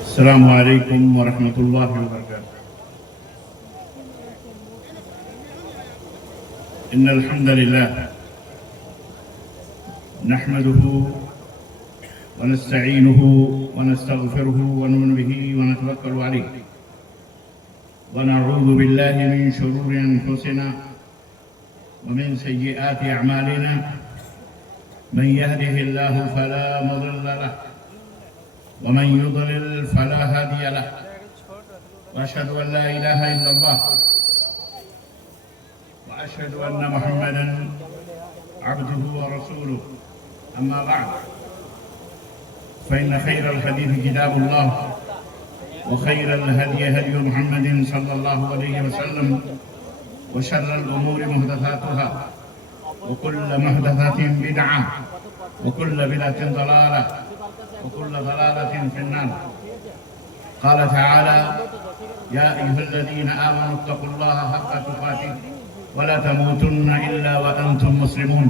السلام علیکم ورحمۃ اللہ وبرکاتہ۔ ان الحمد للہ نحمده ونستعینه ونستغفره ونؤمن به ونتوکل علیہ ونعوذ باللہ من شرور انفسنا ومن سیئات اعمالنا من يهده الله فلا مضل له ومن يضلل فلا هادي له واشهد ان لا اله الا الله واشهد ان محمدا عبده ورسوله اما بعد فان خير الحديث كتاب الله وخير الهدي هدي محمد صلى الله عليه وسلم وشر الامور محدثاتها وكل محدثة بدعة وكل بدعة ضلالة وكل ضلالة في النار۔ قال تعالى: يا أيها الذين آمنوا اتقوا الله حق تقاته ولا تموتن إلا وأنتم مسلمون۔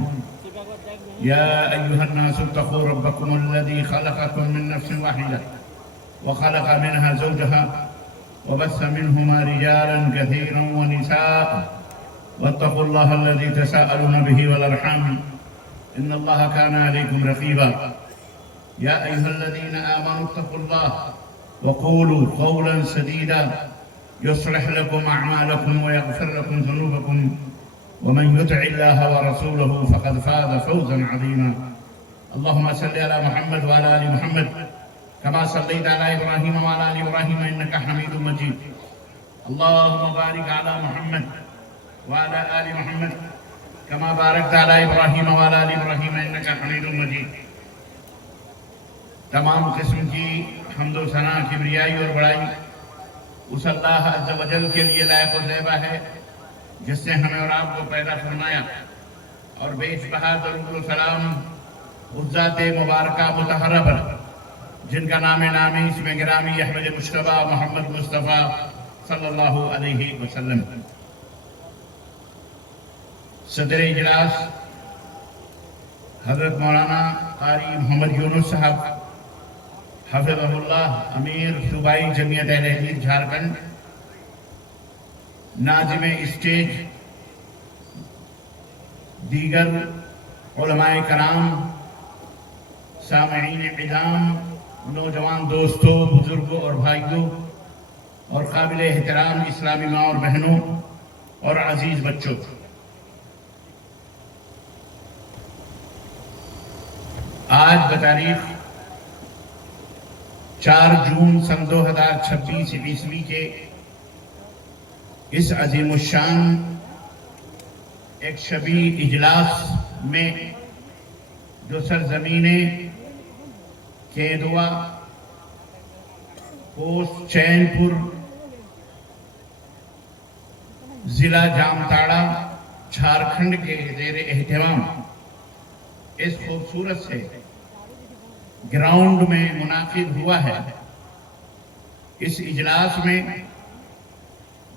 يا أيها الناس اتقوا ربكم الذي خلقكم من نفس واحدة وخلق منها زوجها وبث منهما رجالا كثيرا ونساء واتقوا الله الذي تساءلون به والأرحام إن الله كان عليكم رقيبا۔ يا أيها الذين آمنوا اتقوا الله وقولوا قولا سديدا يصلح لكم أعمالكم ويغفر لكم ذنوبكم ومن يطع الله ورسوله فقد فاز فوزا عظيما۔ اللهم صل على محمد وعلى آل محمد كما صليت على إبراهيم وعلى آل إبراهيم إنك حميد مجيد۔ اللهم بارك على محمد وعلى آل محمد كما باركت على إبراهيم وعلى آل إبراهيم إنك حميد مجيد۔ تمام قسم کی حمد و ثنا، کبریائی اور بڑائی اس اللہ عز و جل کے لیے لائق و زیبہ ہے جس نے ہمیں اور آپ کو پیدا فرمایا، اور بیش بہا درود و سلام اس ذات مبارکہ مطہرہ پر جن کا نام نامی اسم گرامی احمد مجتبیٰ محمد مصطفیٰ صلی اللہ علیہ وسلم۔ صدر اجلاس حضرت مولانا قاری محمد یونس صاحب حفظہ اللہ، امیر صوبائی جمعیت اہل حدیث جھارکھنڈ، ناظم اسٹیج، دیگر علماء کرام، سامعین عظام، نوجوان دوستوں، بزرگوں اور بھائیوں، اور قابل احترام اسلامی ماں اور بہنوں اور عزیز بچوں، آج بتاریخ 4 جون سن 2026 عیسوی کے اس عظیم الشان ایک شبی اجلاس میں جو سرزمین کیندوا، پوسٹ چین پور، ضلع جامتاڑا، جھارکھنڈ کے زیر اہتمام اس خوبصورت سے گراؤنڈ میں منعقد ہوا ہے۔ اس اجلاس میں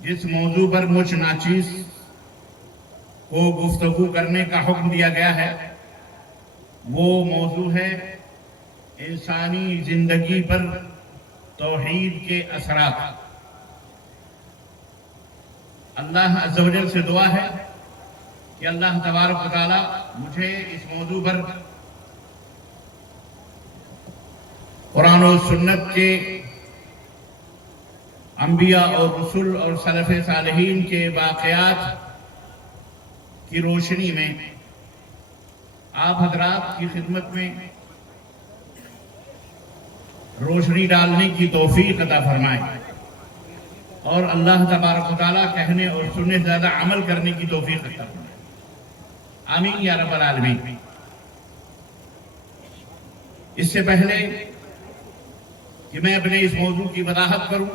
جس موضوع پر مجھ ناچیز کو گفتگو کرنے کا حکم دیا گیا ہے وہ موضوع ہے انسانی زندگی پر توحید کے اثرات۔ اللہ عز و جل سے دعا ہے کہ اللہ تبارک و تعالی مجھے اس موضوع پر قرآن و سنت کے انبیاء اور رسول اور سلف صالحین کے واقعات کی روشنی میں آپ حضرات کی خدمت میں روشنی ڈالنے کی توفیق عطا فرمائے، اور اللہ تبارک و تعالیٰ کہنے اور سننے سے زیادہ عمل کرنے کی توفیق عطا فرمائے، آمین یا رب العالمین۔ اس سے پہلے کہ میں اپنے اس موضوع کی وضاحت کروں،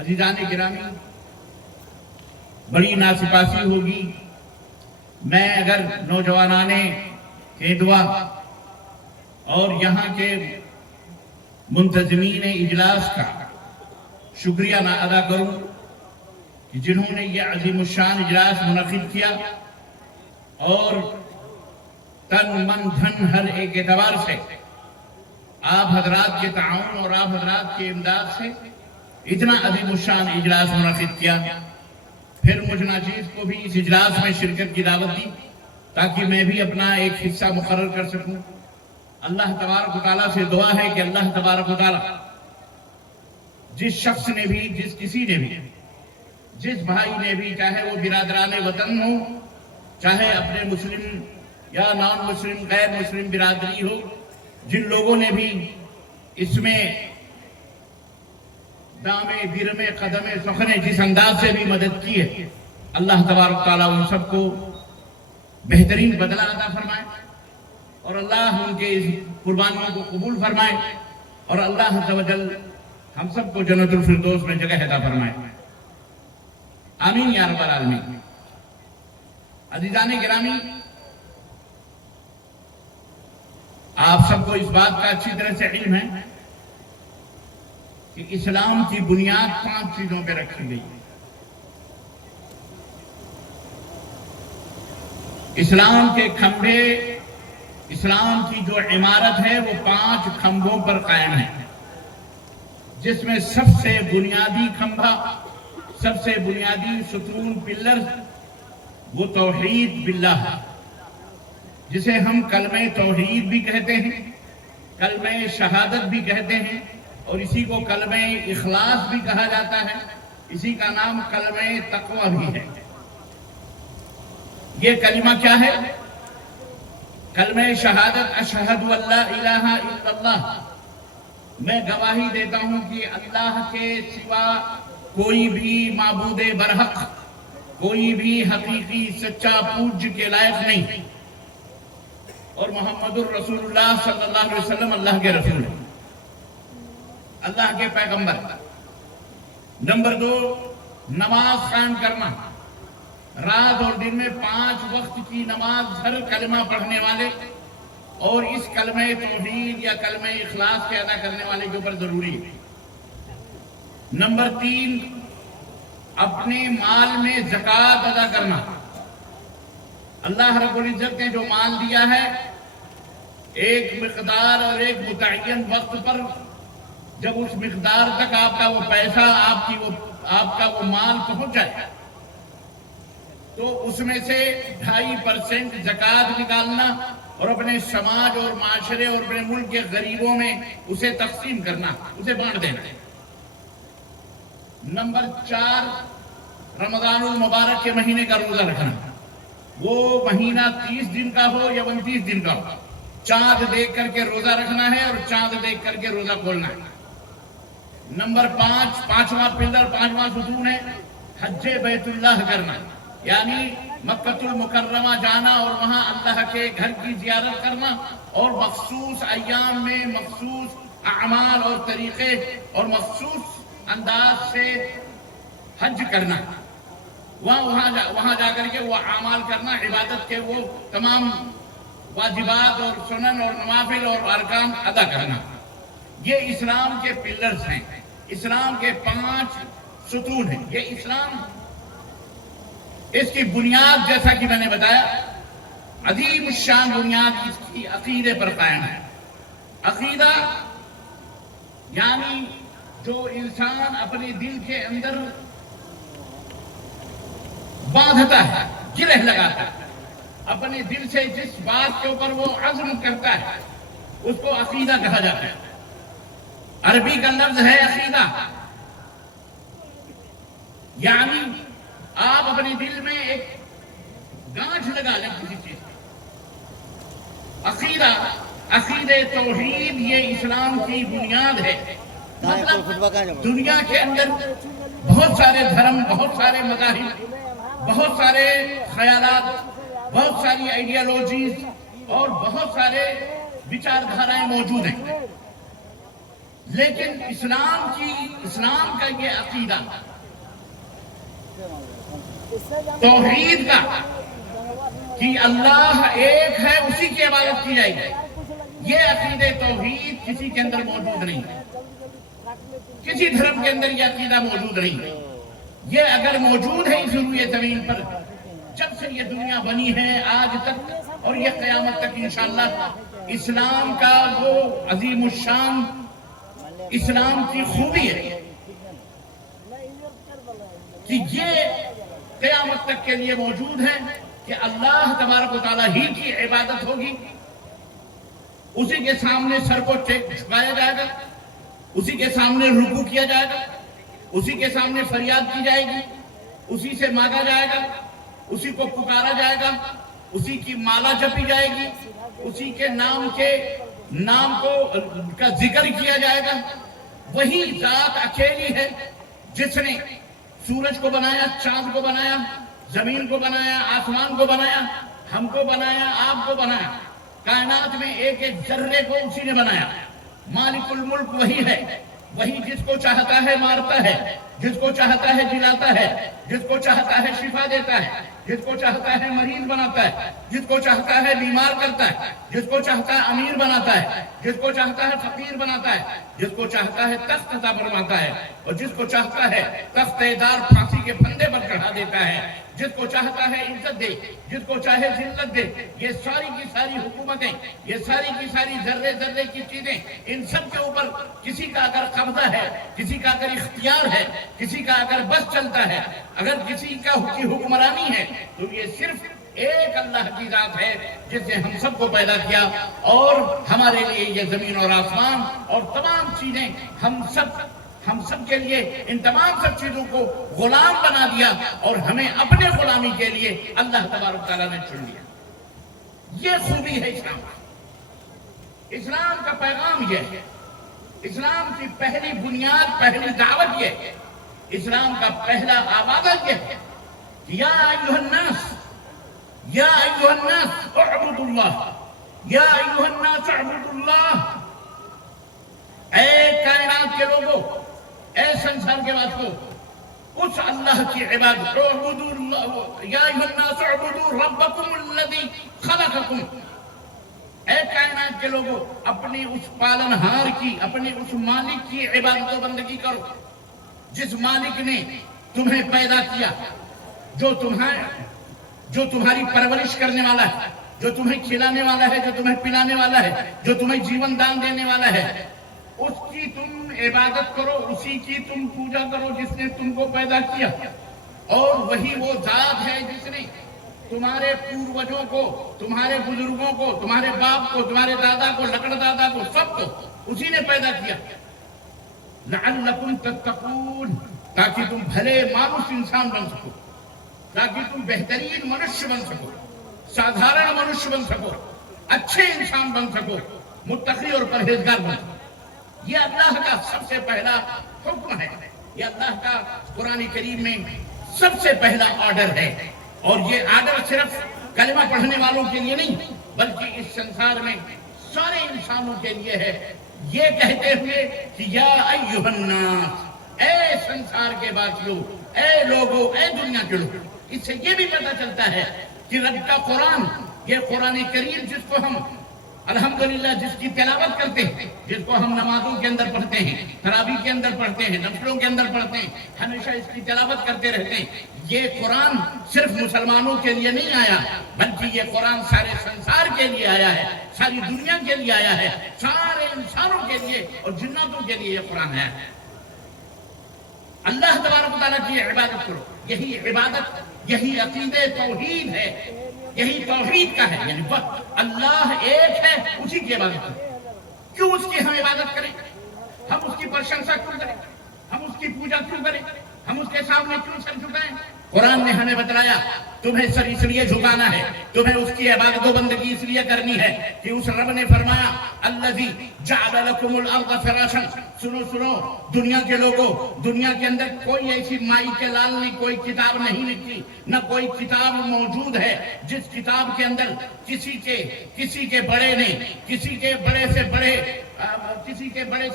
عزیزان گرامی، بڑی ناسپاسی ہوگی میں اگر نوجوانان کیندوا اور یہاں کے منتظمین اجلاس کا شکریہ نہ ادا کروں کہ جنہوں نے یہ عظیم الشان اجلاس منعقد کیا، اور تن من دھن ہر ایک اعتبار سے آپ حضرات کے تعاون اور آپ حضرات کے امداد سے اتنا عظیم الشان اجلاس منعقد کیا. پھر مجھ ناچیز کو بھی اس اجلاس میں شرکت کی دعوت دی تاکہ میں بھی اپنا ایک حصہ مقرر کر سکوں. اللہ تبارک و تعالیٰ سے دعا ہے کہ اللہ تبارک و تعالیٰ جس شخص نے بھی، جس کسی نے بھی، جس بھائی نے بھی، چاہے وہ برادران وطن ہو، چاہے اپنے مسلم یا نان مسلم غیر مسلم برادری ہو، جن لوگوں نے بھی اس میں دامے درمے قدمے سخنے جس انداز سے بھی مدد کی ہے، اللہ تبارک تعالیٰ ان سب کو بہترین بدلہ عطا فرمائے اور اللہ ان کے اس قربانیوں کو قبول فرمائے اور اللہ عز و جل ہم سب کو جنت الفردوس میں جگہ عطا فرمائے. آمین یا رب العالمین. عزیزان گرامی، آپ سب کو اس بات کا اچھی طرح سے علم ہے کہ اسلام کی بنیاد 5 چیزوں پہ رکھی گئی ہے. اسلام کے کھمبے، اسلام کی جو عمارت ہے وہ 5 کھمبوں پر قائم ہے، جس میں سب سے بنیادی کھمبا، سب سے بنیادی ستون پلر وہ توحید باللہ ہے، جسے ہم کلمہ توحید بھی کہتے ہیں، کلمہ شہادت بھی کہتے ہیں، اور اسی کو کلمہ اخلاص بھی کہا جاتا ہے. اسی کا نام کلمہ تقوی بھی ہے. یہ کلمہ کیا ہے؟ کلمہ شہادت اشہد ان لا الہ الا اللہ، میں گواہی دیتا ہوں کہ اللہ کے سوا کوئی بھی معبود برحق، کوئی بھی حقیقی سچا پوجیہ کے لائق نہیں، اور محمد الرسول اللہ صلی اللہ علیہ وسلم اللہ کے رسول ہیں، اللہ کے پیغمبر. نمبر 2، نماز قائم کرنا، رات اور دن میں 5 وقت کی نماز ہر کلمہ پڑھنے والے اور اس کلمہ توحید یا کلمہ اخلاص کے ادا کرنے والے کے اوپر ضروری ہے. نمبر 3، اپنے مال میں زکوٰۃ ادا کرنا. اللہ رب العزت نے جو مال دیا ہے، ایک مقدار اور ایک متعین وقت پر جب اس مقدار تک آپ کا وہ پیسہ، آپ کا وہ مال پہنچ جائے تو اس میں سے 2.5% زکوٰۃ نکالنا اور اپنے سماج اور معاشرے اور اپنے ملک کے غریبوں میں اسے تقسیم کرنا، اسے بانٹ دینا. نمبر 4، رمضان المبارک کے مہینے کا روزہ رکھنا. وہ مہینہ 30 دن کا ہو یا 29 دن کا ہو، چاند دیکھ کر کے روزہ رکھنا ہے اور چاند دیکھ کر کے روزہ کھولنا ہے. نمبر 5، 5واں پلر، 5واں ستون ہے حج بیت اللہ کرنا، یعنی مکہ المکرمہ جانا اور وہاں اللہ کے گھر کی زیارت کرنا اور مخصوص ایام میں مخصوص اعمال اور طریقے اور مخصوص انداز سے حج کرنا، وہاں جا کر کے وہ اعمال کرنا، عبادت کے وہ تمام واجبات اور سنن اور نوافل اور ارکان ادا کرنا. یہ اسلام کے پلرز ہیں، اسلام کے 5 ستون ہیں. یہ اسلام، اس کی بنیاد جیسا کہ میں نے بتایا عظیم الشان بنیاد اس کی عقیدے پر قائم ہے. عقیدہ یعنی جو انسان اپنے دل کے اندر باندھتا ہے، گرہ لگاتا ہے، اپنے دل سے جس بات کے اوپر وہ عزم کرتا ہے اس کو عقیدہ کہا جاتا ہے. عربی کا لفظ ہے عقیدہ، یعنی آپ اپنے دل میں ایک گانٹھ لگا لیں کسی چیز. عقیدہ، عقیدہ توحید، یہ اسلام کی بنیاد ہے. مطلب دنیا کے اندر بہت سارے دھرم، بہت سارے مذاہب، بہت سارے خیالات، بہت ساری آئیڈیالوجیز اور بہت سارے وچار دھارائیں موجود ہیں، لیکن اسلام کا یہ عقیدہ توحید کا کہ اللہ ایک ہے، اسی کی عبادت کی جائے گی، یہ عقیدہ توحید کسی کے اندر موجود نہیں ہے، کسی دھرم کے اندر یہ عقیدہ موجود نہیں ہے. یہ اگر موجود ہے اس روئے زمین پر جب سے یہ دنیا بنی ہے آج تک اور یہ قیامت تک انشاءاللہ اسلام کا وہ عظیم الشان اسلام کی خوبی ہے کہ یہ قیامت تک کے لیے موجود ہے کہ اللہ تبارک و تعالیٰ ہی کی عبادت ہوگی، اسی کے سامنے سر کو جھکایا جائے گا، اسی کے سامنے رکوع کیا جائے گا، اسی کے سامنے فریاد کی جائے گی، اسی سے مانگا جائے گا، اسی کو پکارا جائے گا، اسی کی مالا جپی جائے گی، اسی کے نام کو کا ذکر کیا جائے گا۔ وہی ذات اکیلی ہے جس نے سورج کو بنایا، چاند کو بنایا، زمین کو بنایا، آسمان کو بنایا، ہم کو بنایا، آپ کو بنایا، کائنات میں ایک ایک ذرے کو اسی نے بنایا۔ مالک الملک وہی ہے، وہی جس کو چاہتا ہے مارتا ہے، جس کو چاہتا ہے جلاتا ہے، جس کو چاہتا ہے شفا دیتا ہے، جس کو چاہتا ہے مریض بناتا ہے، جس کو چاہتا ہے بیمار کرتا ہے، جس کو چاہتا ہے امیر بناتا ہے، جس کو چاہتا ہے فقیر بناتا ہے، جس کو چاہتا ہے تخت عطا فرماتا ہے، اور جس کو چاہتا ہے تخت دار پھانسی کے پھندے پر چڑھا دیتا ہے، جس کو چاہتا ہے عزت دے، جس کو چاہے ذلت دے۔ یہ ساری کی ساری حکومتیں، یہ ساری کی ساری ذرے ذرے کی چیزیں، ان سب کے اوپر کسی کا اگر قبضہ ہے، کسی کا اگر اختیار ہے، کسی کا اگر بس چلتا ہے، اگر کسی کی حکمرانی ہے، تو یہ صرف ایک اللہ کی ذات ہے جس نے ہم سب کو پیدا کیا اور ہمارے لیے یہ زمین اور آسمان اور تمام چیزیں ہم سب کے لیے ان تمام سب چیزوں کو غلام بنا دیا اور ہمیں اپنے غلامی کے لیے اللہ تبارک تعالیٰ نے چن لیا۔ یہ خوبی ہے اسلام کی۔ اسلام کا پیغام یہ ہے، اسلام کی پہلی بنیاد، پہلی دعوت یہ ہے، اسلام کا پہلا آوازہ یہ ہے، یا ایھا الناس، یا ایھا الناس اعبدوا اللہ، یا ایھا الناس اعبدوا اللہ۔ اے کائنات کے لوگوں، اے سنسار کے واسطوں، اس اللہ کی عبادت، اعبدوا اللہ، یا ایھا الناس اعبدوا ربکم الذی خلقکم۔ اے کائنات کے لوگوں، اپنی اس پالنہار کی، اپنی اس مالک کی عبادت و بندگی کرو جس مالک نے تمہیں پیدا کیا، جو تمہاری پرورش کرنے والا ہے، جو تمہیں کھلانے والا ہے، جو تمہیں پلانے والا ہے، جو تمہیں جیون دان دینے والا ہے، اس کی تم عبادت کرو، اسی کی تم پوجا کرو جس نے تم کو پیدا کیا۔ اور وہی وہ ذات ہے جس نے تمہارے پوروجوں کو، تمہارے بزرگوں کو، تمہارے باپ کو، تمہارے دادا کو، لکڑ دادا کو، سب کو اسی نے پیدا کیا۔ لعلکم تتقون، تاکہ تم بھلے مانوس انسان بن سکو، تاکہ تم بہترین منشیہ بن سکو، سادھارن منشیہ بن سکو، اچھے انسان بن سکو، متقی اور پرہیزگار بن سکو۔ یہ اللہ کا سب سے پہلا حکم ہے، یہ اللہ کا قرآن کریم میں سب سے پہلا آرڈر ہے، اور یہ آرڈر صرف کلمہ پڑھنے والوں کے لیے نہیں بلکہ اس سنسار میں سارے انسانوں کے لیے ہے، یہ کہتے ہوئے کہ یا ایھا الناس، اے سنسار کے باسیوں، اے لوگوں، اے دنیا کے لوگوں۔ اس سے یہ بھی پتہ چلتا ہے کہ رب کا قرآن، یہ قرآن کریم جس کو ہم الحمدللہ جس کی تلاوت کرتے ہیں، جس کو ہم نمازوں کے اندر پڑھتے ہیں، تراویح کے اندر پڑھتے ہیں، نفلوں کے اندر پڑھتے ہیں، ہمیشہ اس کی تلاوت کرتے رہتے ہیں۔ یہ قرآن صرف مسلمانوں کے لیے نہیں آیا بلکہ یہ قرآن سارے سنسار کے لیے آیا ہے، ساری دنیا کے لیے آیا ہے، سارے انسانوں کے لیے اور جناتوں کے لیے یہ قرآن ہے۔ اللہ تبارک و تعالیٰ کی عبادت کرو، یہی عبادت، یہی عقیدہ توحید ہے، یہی توحید کا ہے، یعنی اللہ ایک ہے، اسی کی عبادت کریں۔ کیوں اس کی ہم عبادت کریں؟ ہم اس کی پرشنسا کیوں کریں؟ ہم اس کی پوجا کیوں کریں؟ ہم اس کے سامنے کیوں سر جھکائیں؟ قرآن نے ہمیں بتلایا تمہیں سر اس لیے جھکانا ہے، تمہیں اس کی عبادت و بندگی اس لیے کرنی ہے کہ اس رب نے فرمایا الذی جعل لکم الارض فراشا۔ سنو دنیا کے لوگوں، دنیا کے اندر کوئی ایسی مائی کے لال نے کوئی کتاب نہیں لکھی، نہ کوئی کتاب موجود ہے جس کتاب کے اندر کسی کے بڑے نے، کسی کے بڑے سے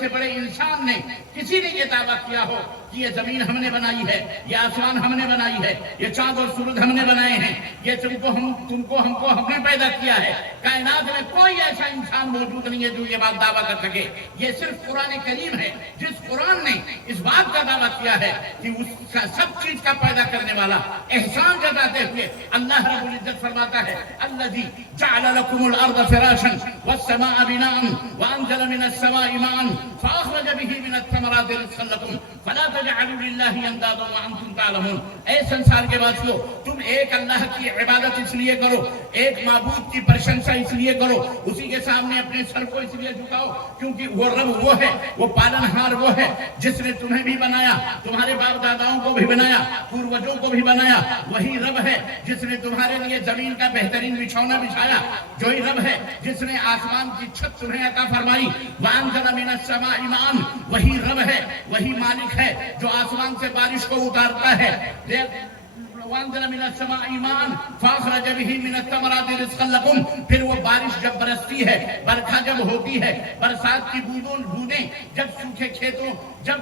بڑے انسان نے، کسی نے یہ دعویٰ کیا ہو کہ یہ زمین ہم نے بنائی ہے، یہ آسمان ہم نے بنائی ہے، یہ چاند اور سورج ہم نے بنائے ہیں، یہ تم کو ہم نے پیدا کیا ہے۔ کائنات میں کوئی ایسا انسان موجود نہیں ہے جو یہ بات دعویٰ کر سکے. یہ صرف قرآن کریم ہے جس قرآن نے اس بات کا دعویٰ کیا ہے کہ اس کا سب چیز کا پیدا کرنے والا احسان جتاتے ہوئے اللہ رب العزت فرماتا ہے الذی جعل لکم الارض فراشا والسماء بناء وانزل من السماء ماء فاخرج به من الثمرات رزقا لکم فلا تجعلوا للہ اندادا وانتم تعلمون. اے سنسار کے واسیوں، تم ایک اللہ کی عبادت اس لیے کرو، ایک معبود کی پرشنسا اس لیے کرو، اسی کے سامنے اپنے سر کو اس لیے جھکاؤ کیونکہ وہ رب وہ ہے، وہ پالنہار وہ ہے جس نے تمہیں بھی بنایا، تمہارے باپ داداؤں کو بھی بنایا، پوروجوں کو بھی بنایا. وہی رب ہے جس نے تمہارے لیے زمین کا بہترین بچھونا بچھایا، جو ہی رب ہے جس نے آسمان کی چھت تمہیں عطا فرمائی. وانزل من السماء ماء، وہی رب ہے، وہی مالک ہے جو آسمان سے بارش کو اتارتا ہے. وانزل من السماء ماء فاخرج به من الثمرات رزقا لكم. پھر وہ بارش جب برستی ہے، برکھا جب ہوتی ہے، برسات کی بوندیں جب سوکھے کھیتوں، جب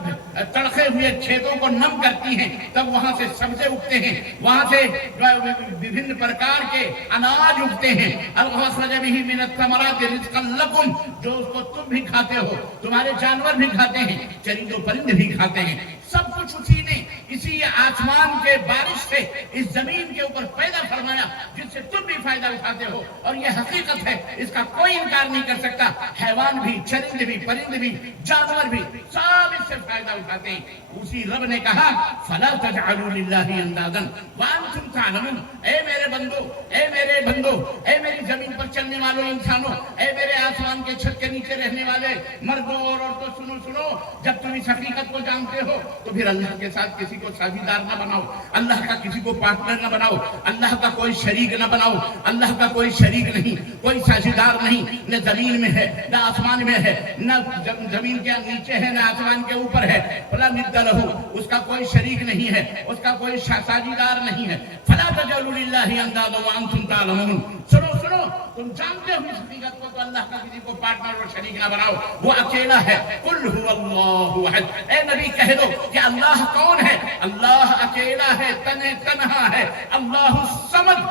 تڑخے ہوئے کھیتوں کو نم کرتی ہیں، تب وہاں سے سبزے اگتے ہیں، وہاں سے وبھن پرکار کے اناج اگتے ہیں. فاخرج به من الثمرات رزقا لكم، جو اس کو تم بھی کھاتے ہو، تمہارے جانور بھی کھاتے ہیں، چرند و پرند بھی کھاتے ہیں. سب کچھ اسی نے اسی آسمان کے بارش سے اس زمین کے اوپر پیدا فرمایا جس سے تم بھی فائدہ اٹھاتے ہو. اور یہ حقیقت ہے، اس کا کوئی انکار نہیں کر سکتا. حیوان بھی، چرند بھی، پرند بھی، جانور بھی، سب اس سے فائدہ اٹھاتے ہیں. اسی رب نے کہا فلا تجعلوا للہ اندادا وانتم تعلمون. اے میرے بندو، اے میرے بندو، اے میری زمین پر چلنے والوں انسانوں، اے میرے آسمان کے چھت کے نیچے رہنے والے مردوں اور عورتوں، سنو، جب تم اس حقیقت کو جانتے ہو تو پھر اللہ کے ساتھ کسی کو سازیدار نہ بناؤ، اللہ کا کسی کو پارٹنر نہ بناؤ، اللہ کا کوئی شریک نہ بناؤ. اللہ کا کوئی شریک نہیں، کوئی سازیدار نہیں، نہ زمین میں ہے، نہ آسمان میں ہے، نہ زمین کے نیچے ہے، نہ آسمان کے اوپر ہے. فلا ند لہ، اس کا کوئی شریک نہیں ہے، اس کا کوئی سازیدار نہیں ہے. فلا تجعلوا للہ اندادا وانتم تعلمون. سنو، تم جانتے ہو اس حقیقت کو، تو اللہ کا کسی کو پارٹنر اور شریک نہ بناؤ. وہ اکیلا ہے. قل هو اللہ احد. اے نبی کہہ دو کہ اللہ کون ہے؟ اللہ اکیلا ہے، تنہا ہے. اللہ الصمد،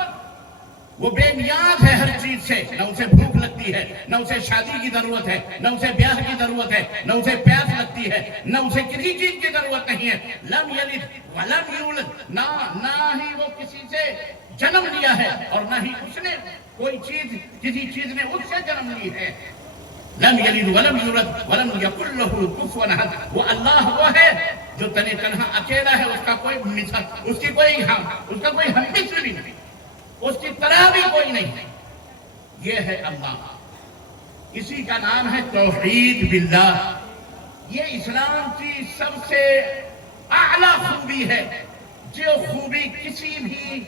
وہ بے نیاز ہے ہر چیز سے. نہ اسے بھوک لگتی ہے، نہ اسے شادی کی ضرورت ہے، نہ اسے بیاہ کی ضرورت ہے، نہ اسے پیاس لگتی ہے، نہ اسے کسی چیز کی ضرورت نہیں ہے. لم یلد ولم یولد، نہ ہی وہ کسی سے جنم لیا ہے اور نہ ہی اس نے کوئی چیز، کسی چیز نے اس سے جنم لی ہے. لم یلد ولم یولد ولم یکن لہ کفوا احد. وہ اللہ وہ ہے جو تنہا اکیلا ہے، اس کا کوئی مثال، اس کا کوئی ہم مثل بھی نہیں، اس کی طرح بھی کوئی نہیں. یہ ہے اللہ. اسی کا نام ہے توحید باللہ. یہ اسلام کی سب سے اعلیٰ خوبی ہے، جو خوبی کسی بھی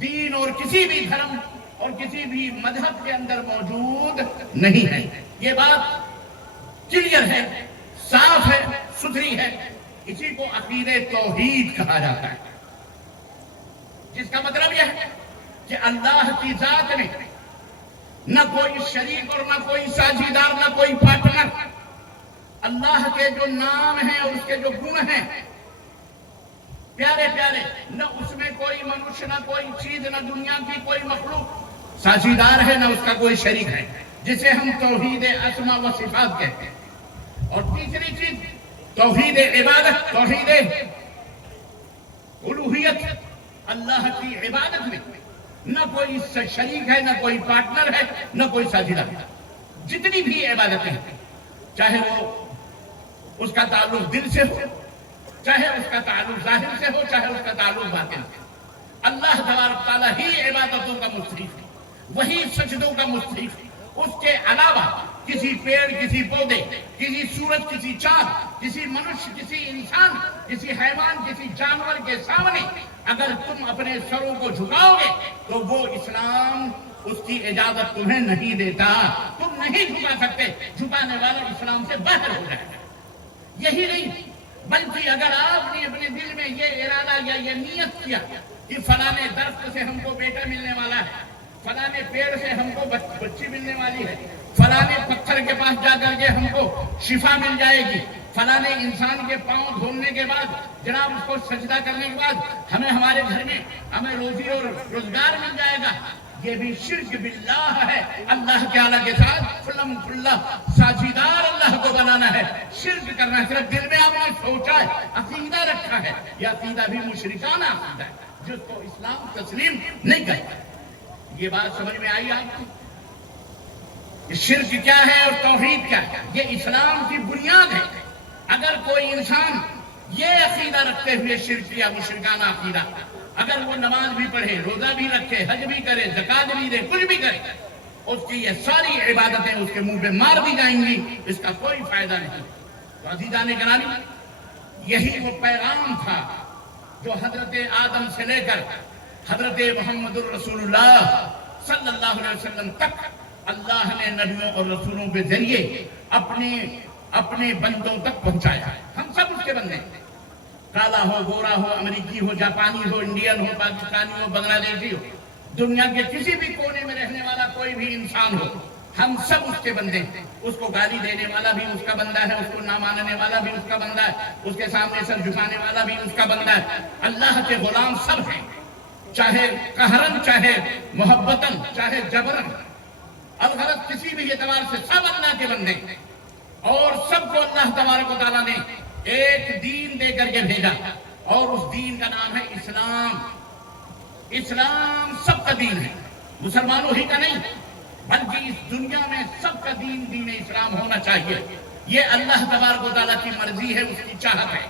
دین اور کسی بھی دھرم اور کسی بھی مذہب کے اندر موجود نہیں ہے. یہ بات کلیئر ہے، صاف ہے، ستھری ہے. اسی کو عقید توحید کہا جاتا ہے، جس کا مطلب یہ ہے کہ اللہ کی ذات میں نہ کوئی شریک اور نہ کوئی سازیدار، نہ کوئی پارٹنر. اللہ کے جو نام ہیں اور اس کے جو گن ہیں پیارے پیارے، نہ اس میں کوئی منشیہ، نہ کوئی چیز، نہ دنیا کی کوئی مخلوق سازیدار ہے، نہ اس کا کوئی شریک ہے، جسے ہم توحید اسماء و صفات کہتے ہیں. اور تیسری چیز توحید عبادت، توحید الوہیت. اللہ کی عبادت میں نہ کوئی شریک ہے، نہ کوئی پارٹنر ہے، نہ کوئی سازیدار ہے. جتنی بھی عبادتیں ہیں، چاہے وہ اس کا تعلق دل سے ہو، چاہے اس کا تعلق ظاہر سے ہو، چاہے اس کا تعلق باطن سے، اللہ تبارک تعالیٰ ہی عبادتوں کا مستحق ہے، وہی سجدوں کا مستحق ہے. اس کے علاوہ کسی پیڑ، کسی پودے، کسی سورج، کسی چاند، کسی منشیہ، کسی انسان، کسی حیوان، کسی جانور کے سامنے اگر تم اپنے سروں کو جھکاؤ گے تو وہ اسلام اس کی اجازت تمہیں نہیں دیتا. تم نہیں جھکا سکتے. جھکانے والا اسلام سے باہر ہو جائے گا. یہی نہیں بلکہ اگر آپ نے اپنے دل میں یہ ارادہ یا یہ نیت کیا کہ فلانے درخت سے ہم کو بیٹا ملنے والا ہے، فلانے پیڑ سے ہم کو بچی ملنے والی ہے، فلانے پتھر کے پاس جا کر کے ہم کو شفا مل جائے گی، فلانے انسان کے پاؤں دھونے کے بعد جناب اس کو سجدہ کرنے کے بعد ہمیں ہمارے گھر میں ہمیں روزی اور روزگار مل جائے گا، یہ بھی شرک باللہ ہے، اللہ تعالیٰ کے ساتھ کھلم کھلا ساجیدار اللہ کو بنانا ہے، شرک کرنا ہے، صرف دل میں آپ نے سوچا ہے، عقیدہ رکھا ہے، یہ عقیدہ بھی مشرکانہ عقیدہ ہے جس کو اسلام تسلیم نہیں کرتا۔ یہ بات سمجھ میں آئی آپ کو؟ شرک کیا ہے اور توحید کیا ہے؟ یہ اسلام کی بنیاد ہے۔ اگر کوئی انسان یہ عقیدہ رکھتے ہوئے شرک یا مشرکانہ عقیدہ، اگر وہ نماز بھی پڑھے، روزہ بھی رکھے، حج بھی کرے، زکوٰۃ بھی دے، کچھ بھی کرے، اس کی یہ ساری عبادتیں اس کے منہ پہ مار دی جائیں گی، اس کا کوئی فائدہ نہیں۔ تو عزیزان گرامی، یہی وہ پیغام تھا جو حضرت آدم سے لے کر حضرت محمد الرسول اللہ صلی اللہ علیہ وسلم تک اللہ نے نبیوں اور رسولوں کے ذریعے اپنے بندوں تک پہنچایا ہے۔ ہم سب اس کے بندے ہیں، کالا ہو، گورا ہو، امریکی ہو، جاپانی ہو، انڈین ہو، پاکستانی ہو، بنگلہ دیشی ہو، دنیا کے کسی بھی کونے میں رہنے والا کوئی بھی انسان ہو، ہم سب اس کے بندے ہیں۔ اس کو گالی دینے والا بھی اس کا بندہ ہے، اس کو نہ ماننے والا بھی اس کا بندہ ہے، اس کے سامنے سر جھکانے والا بھی اس کا بندہ ہے۔ اللہ کے غلام سب ہیں، چاہے قہرن، چاہے محبتن، چاہے جبرن، الغرض کسی بھی اعتبار سے سب اللہ کے بندے ہیں۔ اور سب کو اللہ تبارک و تعالیٰ نے ایک دین دے کر کے بھیجا، اور اس دین کا نام ہے اسلام۔ اسلام سب کا دین ہے، مسلمانوں ہی کا نہیں، بلکہ اس دنیا میں سب کا دین دین اسلام ہونا چاہیے۔ یہ اللہ تبارک و تعالیٰ کی مرضی ہے، اس کی چاہت ہے۔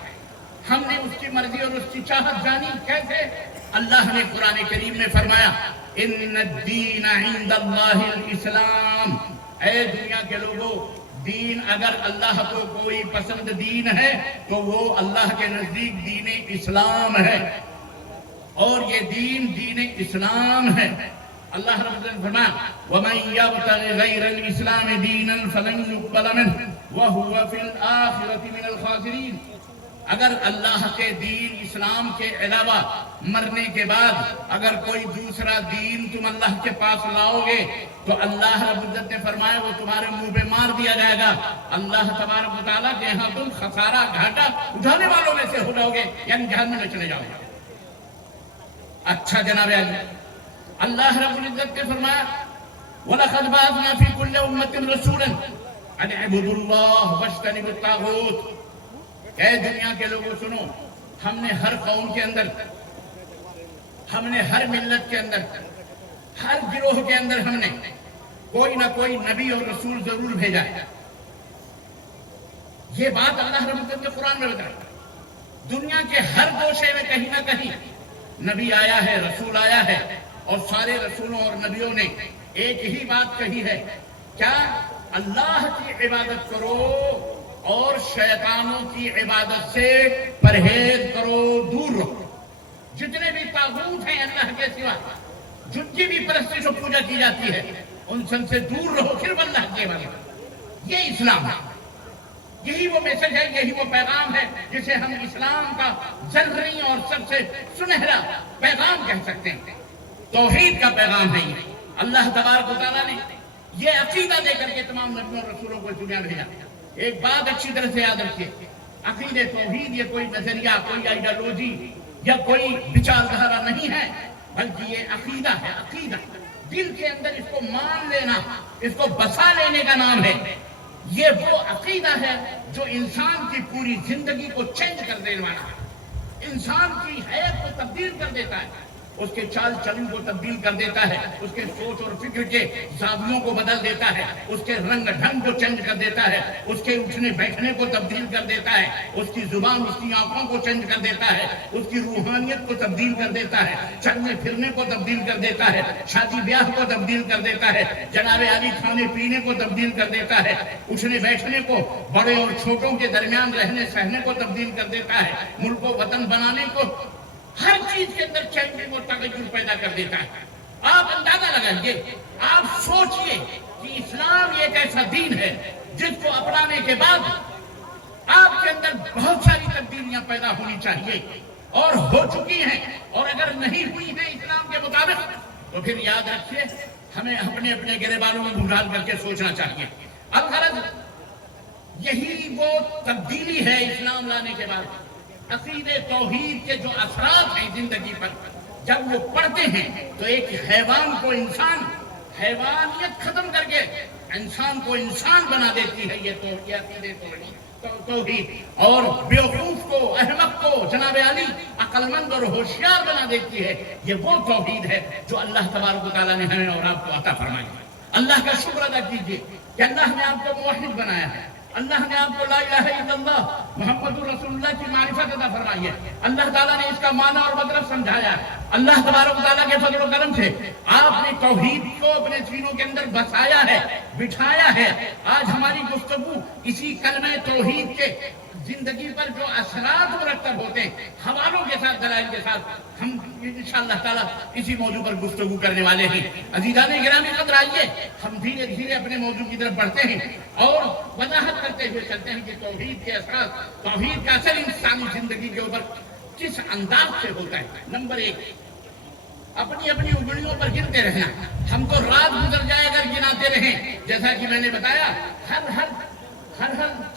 ہم نے اس کی مرضی اور اس کی چاہت جانی کیسے؟ اللہ نے قرآن کریم میں فرمایا، ان الدین عند اللہ الاسلام۔ اے دنیا کے لوگوں، دین اگر اللہ کو کوئی پسند دین ہے تو وہ اللہ کے نزدیک دین اسلام ہے، اور یہ دین اسلام ہے۔ اللہ رب العزت نے فرمایا، وَمَن يَبْتَغِ غَيْرَ الْإِسْلَامِ دِينًا فَلَن يُقْبَلَ مِنْهُ وَهُوَ فِي الْآخِرَةِ مِنَ الْخَاسِرِينَ۔ اگر اللہ کے دین اسلام کے علاوہ مرنے کے بعد اگر کوئی دوسرا دین تم اللہ کے پاس لاؤ گے تو اللہ رب العزت نے فرمایا وہ تمہارے منہ پہ مار دیا جائے گا۔ اللہ تبارک و تعالیٰ کے یہاں تم خسارہ گھاٹا اٹھانے والوں میں سے ہو جاؤ گے، یعنی جہنم میں چلے جاؤ گے۔ اچھا جناب علی، اللہ رب العزت نے فرمایا، وَلَقَدْ بَعَثْنَا فِي كُلِّ أُمَّةٍ رَسُولًا أَنِ اعْبُدُوا اللَّهَ وَاجْتَنِبُوا الطَّاغُوتَ۔ اے دنیا کے لوگوں سنو، ہم نے ہر قوم کے اندر، ہم نے ہر ملت کے اندر، ہر گروہ کے اندر ہم نے کوئی نہ کوئی نبی اور رسول ضرور بھیجا ہے۔ یہ بات اللہ رب العزت نے قرآن میں بتائی۔ دنیا کے ہر گوشے میں کہیں نہ کہیں نبی آیا ہے، رسول آیا ہے، اور سارے رسولوں اور نبیوں نے ایک ہی بات کہی ہے، کیا؟ اللہ کی عبادت کرو اور شیطانوں کی عبادت سے پرہیز کرو، دور رہو۔ جتنے بھی طاغوت ہیں اللہ کے سوا، جن کی بھی پرستش و پوجا کی جاتی ہے، ان سب سے دور رہو، صرف اللہ کی عبادت۔ یہ اسلام ہے، یہی وہ میسج ہے، یہی وہ پیغام ہے جسے ہم اسلام کا زرعی اور سب سے سنہرا پیغام کہہ سکتے ہیں۔ توحید کا پیغام ہے یہ۔ اللہ تبارک و تعالیٰ نے یہ عقیدہ دے کر کے تمام نبیوں اور رسولوں کو دنیا بھیجا۔ ایک بات اچھی طرح سے یاد رکھیے، عقیدہ توحید یہ کوئی نظریہ، کوئی آئیڈیالوجی یا کوئی وچار دھارا نہیں ہے، بلکہ یہ عقیدہ ہے۔ عقیدہ دل کے اندر اس کو مان لینا، اس کو بسا لینے کا نام ہے۔ یہ وہ عقیدہ ہے جو انسان کی پوری زندگی کو چینج کر دینے والا ہے، انسان کی حیات کو تبدیل کر دیتا ہے، اس کے چال چلن کو تبدیل کر دیتا ہے، اس کے سوچ اور فکر کے زاویوں کو بدل دیتا ہے، اس کے رنگ ڈھنگ کو چینج کر دیتا ہے، اس کے اٹھنے بیٹھنے کو تبدیل کر دیتا ہے، اس کی زبان، اس کی آنکھوں کو چینج کر دیتا ہے، اس کی روحانیت کو تبدیل کر دیتا ہے، چلنے پھرنے کو تبدیل کر دیتا ہے، شادی بیاہ کو تبدیل کر دیتا ہے، جناب علی کھانے پینے کو تبدیل کر دیتا ہے، اٹھنے بیٹھنے کو، بڑے اور چھوٹوں کے درمیان رہنے سہنے کو تبدیل کر دیتا ہے، ملک و وطن بنانے کو، ہر چیز کے اندر چینجنگ اور تغیر پیدا کر دیتا ہے۔ آپ اندازہ لگائیے، آپ سوچئے کہ اسلام ایک ایسا دین ہے جس کو اپنانے کے بعد آپ کے اندر بہت ساری تبدیلیاں پیدا ہونی چاہیے، اور ہو چکی ہیں، اور اگر نہیں ہوئی ہیں اسلام کے مطابق تو پھر یاد رکھیے ہمیں اپنے اپنے گریبانوں میں گھال کر کے سوچنا چاہیے۔ الغرض یہی وہ تبدیلی ہے اسلام لانے کے بعد۔ عقیدہ توحید کے جو اثرات ہیں زندگی پر، جب وہ پڑھتے ہیں تو ایک حیوان کو انسان، حیوانیت ختم کر کے انسان کو انسان بنا دیتی ہے یہ توحید، اور بیوقوف کو، احمق کو جناب علی عقل مند اور ہوشیار بنا دیتی ہے۔ یہ وہ توحید ہے جو اللہ تبارک و تعالیٰ نے ہمیں اور آپ کو عطا فرمائی ہے۔ اللہ کا شکر ادا کیجیے کہ اللہ نے آپ کو موحد بنایا ہے، اللہ نے آپ کو لا الہ الا اللہ محمد رسول اللہ کی معرفت عطا فرمائی ہے، اللہ تعالیٰ نے اس کا معنی اور مطلب سمجھایا ہے۔ اللہ تبارک و تعالیٰ کے فضل و کرم سے آپ نے توحید کو اپنے سینوں کے اندر بسایا ہے، بٹھایا ہے۔ آج ہماری گفتگو اسی کلمہ توحید کے زندگی پر جو اثرات مرتب ہوتے ہیں، حوالوں کے ساتھ، دلائل کے ساتھ، ہم انشاءاللہ تعالیٰ اسی موضوع پر گفتگو کرنے والے ہیں۔ عزیزان گرامی قدر، آئیے ہم دھیرے دھیرے اپنے موضوع کی طرف بڑھتے ہیں اور وضاحت کرتے ہوئے چلتے ہیں کہ توحید کے اثرات، توحید کا اثر انسانی زندگی کے اوپر کس انداز سے ہوتا ہے۔ نمبر ایک، اپنی اپنی انگلیوں پر گنتے رہنا۔ ہم کو رات گزر جائے اگر گناتے رہیں، جیسا کہ میں نے بتایا، ہر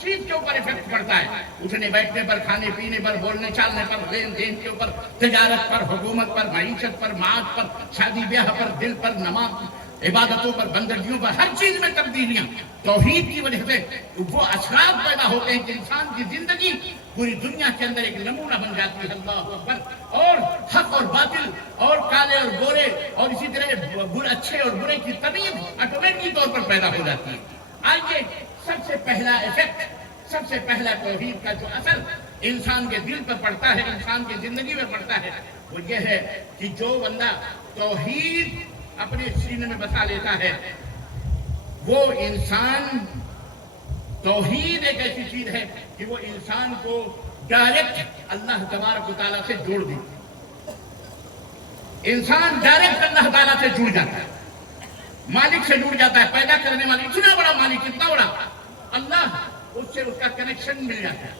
چیز کے اوپر ایفیکٹ پڑتا ہے، اٹھنے بیٹھنے پر، کھانے پینے پر، بولنے چالنے پر، لین دین کے اوپر، تجارت پر، حکومت پر، معیشت پر، معاش پر، شادی بیاہ پر، دل پر، نماز، عبادتوں پر، بندگیوں پر، ہر چیز میں تبدیلیاں توحید کی وجہ سے وہ اثرات پیدا ہوتے ہیں کہ انسان کی زندگی پوری دنیا کے اندر ایک نمونہ بن جاتی ہے۔ اللہ اکبر۔ اور حق اور باطل اور کالے اور گورے اور اسی طرح اچھے اور برے کی تمیز آٹومیٹک طور پر پیدا ہو جاتی ہے۔ آئیے سب سے پہلا ایفیکٹ، سب سے پہلا توحید کا جو اثر انسان کے دل پر پڑتا ہے، انسان کی زندگی میں پڑتا ہے، وہ یہ ہے کہ جو بندہ توحید اپنے سینے میں بسا لیتا ہے، وہ انسان، توحید ایک ایسی چیز ہے کہ وہ انسان کو ڈائریکٹ اللہ تبارک و تعالیٰ سے جوڑ دیتی ہے۔ انسان ڈائریکٹ اللہ تعالیٰ سے جڑ جاتا ہے، مالک سے جڑ جاتا ہے، پیدا کرنے والی، اتنا بڑا مالک، اتنا بڑا اللہ، اس سے اس کا کنیکشن مل جاتا ہے،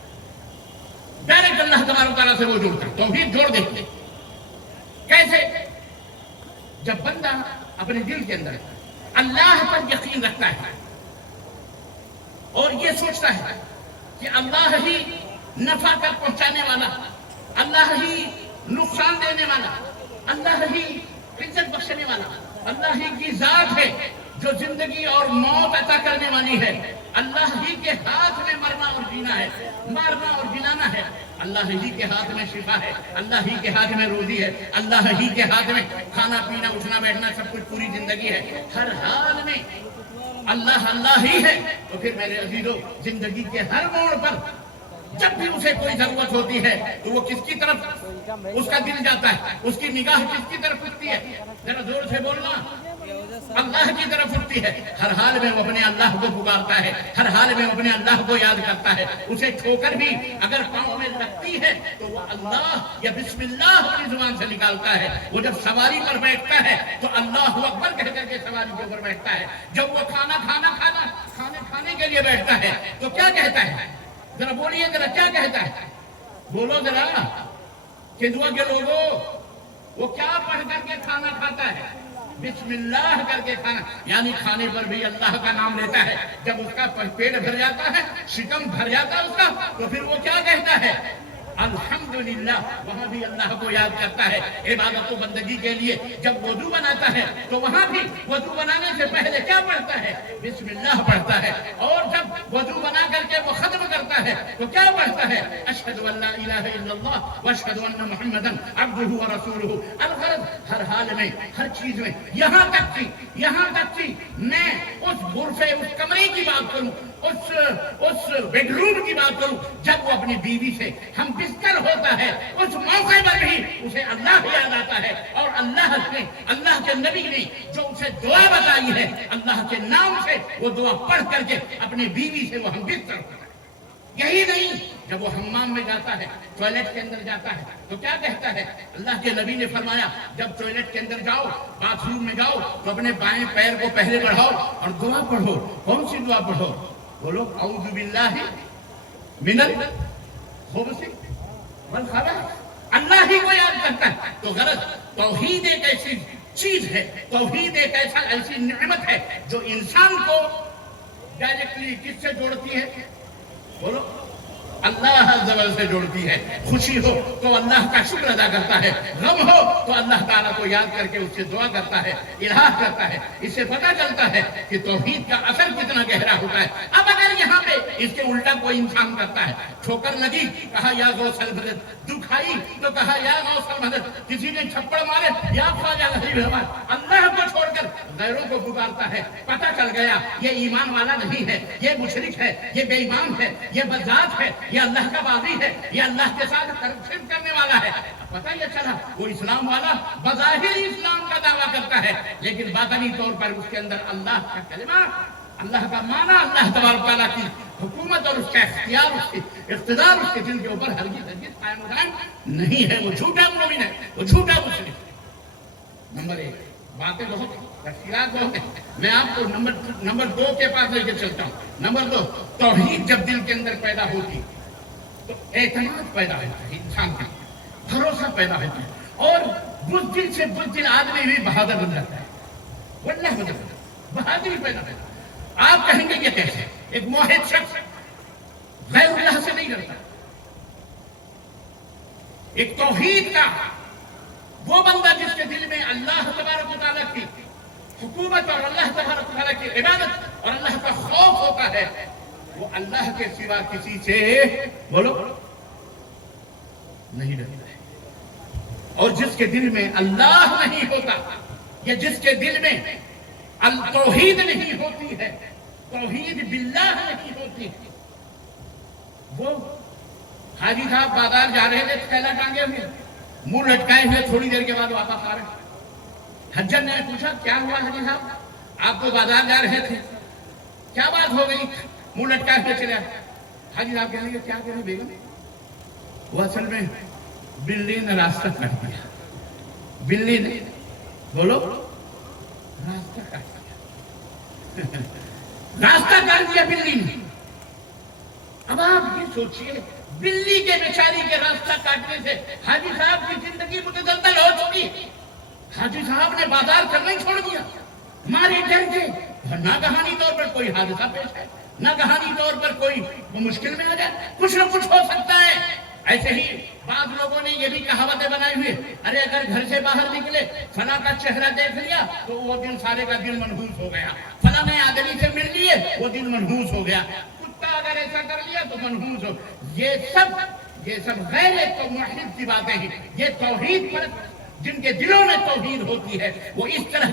ڈائریکٹ اللہ تبارک و تعالیٰ سے وہ جڑتا ہے، توحید جوڑ دیتی ہے۔ کیسے؟ جب بندہ اپنے دل کے اندر اللہ پر یقین رکھتا ہے اور یہ سوچتا ہے کہ اللہ ہی نفع کر پہنچانے والا، اللہ ہی نقصان دینے والا، اللہ ہی عزت بخشنے والا، اللہ ہی کی ذات ہے جو زندگی اور موت عطا کرنے والی ہے، اللہ ہی کے ہاتھ میں مرنا اور جینا ہے، مارنا اور جلانا ہے، اللہ ہی کے ہاتھ میں شفا ہے، اللہ ہی کے ہاتھ میں روزی ہے، اللہ ہی کے ہاتھ میں کھانا پینا اٹھنا بیٹھنا سب کچھ، پوری زندگی ہے، ہر حال میں اللہ ہی ہے۔ تو پھر میرے عزیزو، زندگی کے ہر موڑ پر جب بھی اسے کوئی ضرورت ہوتی ہے تو وہ کس کی طرف اس کا دل جاتا ہے، اس کی نگاہ کس کی طرف اٹھتی ہے؟ ذرا زور سے بولنا، اللہ کی طرف اٹھتی ہے۔ ہر حال میں وہ اپنے اللہ کو پکارتا ہے، ہر حال میں وہ اپنے اللہ کو یاد کرتا ہے، اسے ٹھوکر بھی اگر پاؤں میں لگتی ہے تو وہ اللہ یا بسم اللہ اپنی زبان سے نکالتا ہے۔ وہ جب سواری پر بیٹھتا ہے تو اللہ اکبر کہہ کر کے سواری کے اوپر بیٹھتا ہے۔ جب وہ کھانے کے لیے بیٹھتا ہے تو کیا کہتا ہے؟ ذرا بولیے، ذرا کیا کہتا ہے؟ بولو ذرا، کندوا کے لوگوں، وہ کیا پڑھ کر کے کھانا کھاتا ہے؟ بسم اللہ کر کے کھانا، یعنی کھانے پر بھی اللہ کا نام لیتا ہے۔ جب اس کا پیٹ بھر جاتا ہے، شکم بھر جاتا ہے اس کا، تو پھر وہ کیا کہتا ہے؟ الحمدللہ، وہاں بھی اللہ کو یاد کرتا ہے عبادت و بندگی کے لیے۔ جب وضو بناتا ہے تو وہاں بھی وضو بنانے سے پہلے کیا پڑھتا ہے؟ بسم اللہ پڑھتا ہے۔ اور جب وضو بنا کر کے وہ ختم کرتا ہے تو کیا پڑھتا ہے؟ اشہد ان لا الہ الا اللہ واشہد ان محمدا عبدہ ورسولہ۔ الغرض ہر حال میں، ہر چیز میں، یہاں تک کہ میں اس غرفے، اس کمرے کی بات کروں، اس بیڈ روم کی بات کروں، جب وہ اپنی بیوی سے ہم بستر ہوتا ہے، اس موقع پر بھی اسے اللہ یاد آتا ہے، اور اللہ کے نبی نے جو اسے دعا بتائی ہے اللہ کے نام سے، وہ دعا پڑھ کر کے اپنی بیوی سے وہ ہم بستر ہوتا ہے۔ یہی نہیں، جب وہ حمام میں جاتا ہے، ٹوائلٹ کے اندر جاتا ہے تو کیا کہتا ہے؟ اللہ کے نبی نے فرمایا جب ٹوائلٹ کے اندر جاؤ، باتھ روم میں جاؤ تو اپنے بائیں پیر کو پہلے بڑھاؤ اور دعا پڑھو۔ کون سی دعا پڑھو؟ بولو اعوذ باللہ من الخبث والخبائث۔ اللہ ہی کو یاد کرتا ہے۔ تو غرض توحید ایک ایسی چیز ہے، توحید ایک ایسی نعمت ہے جو انسان کو ڈائریکٹلی کس سے جوڑتی ہے؟ بولو اللہ عز و جل سے جوڑتی ہے. خوشی ہو تو اللہ کا شکر ادا کرتا ہے, غم ہو تو اللہ تعالیٰ کو یاد کر کے اس سے دعا کرتا ہے, الہا کرتا ہے. اس سے پتہ چلتا ہے کہ توحید کا اثر کتنا گہرا ہوتا ہے. اب اگر یہاں پہ اس کے الٹا کوئی انسان کرتا ہے, ٹھوکر لگی کہا یا غوث المدد, دکھ آئی تو کہا یا غوث المدد, کسی نے چھپڑ مارے یا خواجہ غریب نواز, اللہ کو چھوڑ کر غیروں کو پکارتا ہے, پتہ چل گیا یہ ایمان والا نہیں ہے, یہ مشرک ہے, یہ بے ایمان ہے, یہ بدذات ہے, یہ اللہ کا باغی ہے, یہ اللہ کے ساتھ شرک کرنے والا ہے. پتہ یہ چلا وہ اسلام والا بظاہر اسلام کا دعویٰ کرتا ہے, لیکن باطنی طور پر اس کے اندر اللہ کا کلمہ, اللہ کا معنی, اللہ تبارک و تعالیٰ کی حکومت اور اس کا اختیار, اس کی اقتدار اس کے دل کے اوپر ہرگز قائم و دائم نہیں ہے. وہ جھوٹا مومن ہے, وہ جھوٹا مسلم. نمبر 1, باتیں بہت ہیں, تفصیلات بہت ہیں, میں آپ کو نمبر 2 کے پاس لے کے چلتا ہوں. نمبر 2, توحید جب دل کے اندر پیدا ہوتی تو اعتماد پیدا ہوتا ہے, انسان کا بھروسہ پیدا ہوتا ہے, اور بزدل سے بزدل آدمی بھی بہادر بن جاتا ہے. واللہ بدل بہادری پیدا ہوتا ہے. آپ کہیں گے یہ کیسے؟ ایک موحد شخص غیر اللہ سے نہیں ڈرتا. ایک توحید کا وہ بندہ جس کے دل میں اللہ تبارک و تعالیٰ کی حکومت اور اللہ تبارک و تعالیٰ کی عبادت اور اللہ کا خوف ہوتا ہے, وہ اللہ کے سوا کسی سے بولو نہیں ڈرتا ہے. اور جس کے دل میں اللہ نہیں ہوتا, یا جس کے دل میں توحید نہیں ہوتی ہے, توحید باللہ نہیں ہوتی, وہ حاجی صاحب بازار جا رہے تھے, تھیلا ٹانگے ہوئے, منہ لٹکائے ہوئے, تھوڑی دیر کے بعد واپس آ رہے. حجر نے پوچھا کیا ہوا حاجی صاحب, آپ تو بازار جا رہے تھے, کیا بات ہو گئی, منہ لٹکائے ہوئے چلے آئے. حاجی صاحب کہنے لگے کیا کہنے بیگم, وہ اصل میں بلی نے راستہ کاٹ دیا. بلی نے بولو راستہ کاٹ دیا, راستہ کاٹ دیا بلی نے. اب آپ یہ سوچئے بلی کے بیچاری کے راستہ کاٹنے سے حاجی صاحب کی زندگی متدلدل ہو چکی. حاجی صاحب نے بازار کرنا ہی چھوڑ دیا, مارے ڈر گئے. ناگہانی طور پر کوئی حادثہ پیش ہے, ناگہانی طور پر کوئی مشکل میں آ جائے, کچھ نہ کچھ ہو سکتا ہے. ایسے ہی بعض لوگوں نے یہ بھی کہاوتیں بنائی ہوئی, ارے اگر گھر سے باہر نکلے فلاں کا چہرہ دیکھ لیا تو وہ دن سارے کا دن منحوس ہو گیا, فلاں نے آدمی سے مل لیے وہ دن منحوس ہو گیا, کتا اگر ایسا کر لیا تو منحوس ہو. یہ سب غیر موحد کی باتیں ہیں. یہ توحید پر جن کے دلوں میں توحید ہوتی ہے وہ اس طرح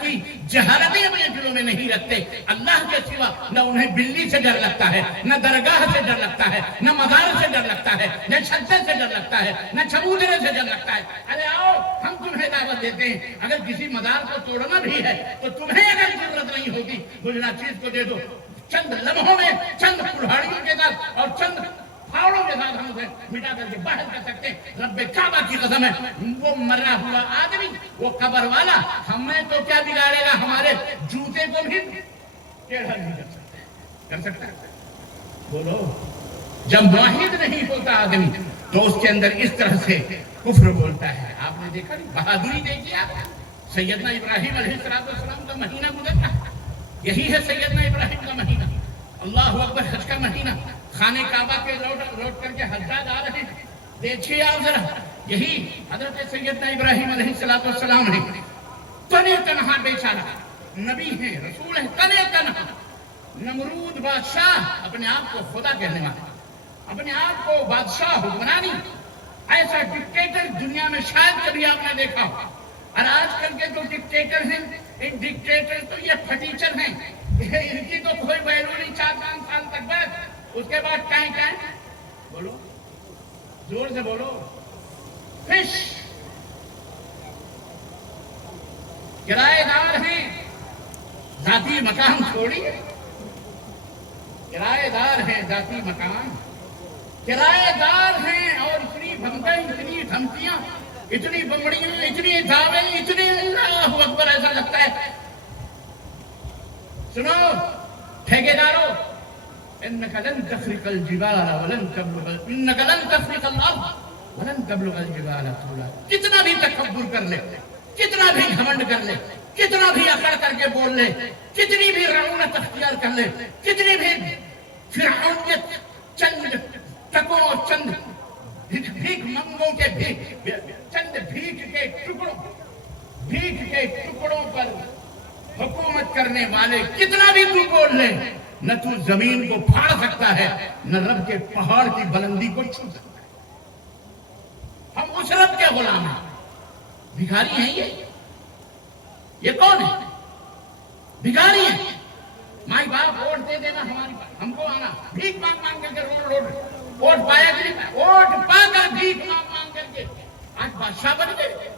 کی جہالتیں اپنے دلوں میں نہیں رکھتے. اللہ کے سوا نہ انہیں بلی سے ڈر لگتا ہے, نہ درگاہ سے ڈر لگتا ہے, نہ مزار سے ڈر لگتا ہے, نہ چھتے سے ڈر لگتا ہے, نہ چبوترے سے ڈر لگتا ہے. ارے آؤ ہم تمہیں دعوت دیتے ہیں, اگر کسی مزار کو توڑنا بھی ہے تو تمہیں اگر ضرورت نہیں ہوگی گزرا چیز کو دے دو. چند لمحوں میں, چند کلہاڑیوں کے ساتھ اور چند پھاڑوں کے ساتھ ہم اسے مٹا کر کے باہر کر سکتے ہیں. رب کعبہ کی قسم ہے, وہ مرا ہوا آدمی, وہ قبر والا ہمیں تو کیا بگاڑے گا, ہمارے جوتے کو بھی ٹیڑھا نہیں کر سکتا. بولو جب موحد نہیں ہوتا آدمی تو اس کے اندر اس طرح سے کفر بولتا ہے. آپ نے دیکھا بہادری دیکھی, آپ سیدنا ابراہیم علیہ السلام کا مہینہ گزرتا, یہی ہے سیدنا ابراہیم کا مہینہ, اللہ اکبر, حج کا مہینہ. خانہ کعبہ کے لوٹ کر کے حجاج آ رہے ہیں. دیکھیے آپ ذرا, یہی حضرت سیدنا ابراہیم علیہ السلام ہیں, تنے تنہا بیچارہ, نبی ہیں, رسول ہیں, تنے تنہا. نمرود بادشاہ اپنے آپ کو خدا کہنے والا, اپنے آپ کو بادشاہ حکمرانی, ایسا ڈکٹیٹر دنیا میں شاید کبھی آپ نے دیکھا ہو. اور آج کل کے جو ڈکٹیٹر ہیں, ایک ڈکٹیٹر تو یہ پھٹیچر ہیں, ان کی تو کوئی ویلو نہیں. 4-5 سال تک بس, اس کے بعد ٹائم بولو, زور سے بولو, فش. کرایہ دار ہیں, ذاتی مکان چھوڑیے, کرایہ دار ہیں, ذاتی مکان, کرایہ دار ہیں, اور اتنی دھمکیاں, اتنی بمڑیاں, اتنی دعوے, اتنی اللہ اکبر. ایسا لگتا ہے, سنو ٹھیکیداروں, انك لن تخرق الجبال ولن تبلغ, انك لن تخرق الارض ولن تبلغ الجبال طولا. کتنا بھی تکبر کر لے, کتنا بھی گھمنڈ کر لے, کتنا بھی اکڑ کر کے بول لے, کتنی بھی رعونت اختیار کر لے, کتنی بھی فرعونیت چند ٹکوں اور چند بھیک منگوں کے چند بھیک کے ٹکڑوں پر حکومت کرنے والے کتنا بھی تو بول لے، نہ تو زمین کو پھاڑ سکتا ہے، نہ رب کے پہاڑ کی بلندی کو چھو سکتا ہے۔ ہم اس رب کے غلام ہیں، بھکاری ہیں یہ کون ہے؟ بھکاری ہیں۔ مائی باپ ووٹ دے دینا ہماری بات، ہم کو آنا بھیک مانگ مانگ کر کے روڈ ووٹ پایا کہ نہیں، ووٹ پا کر بھیک مانگ مانگ کر کے آج بادشاہ بن گئے،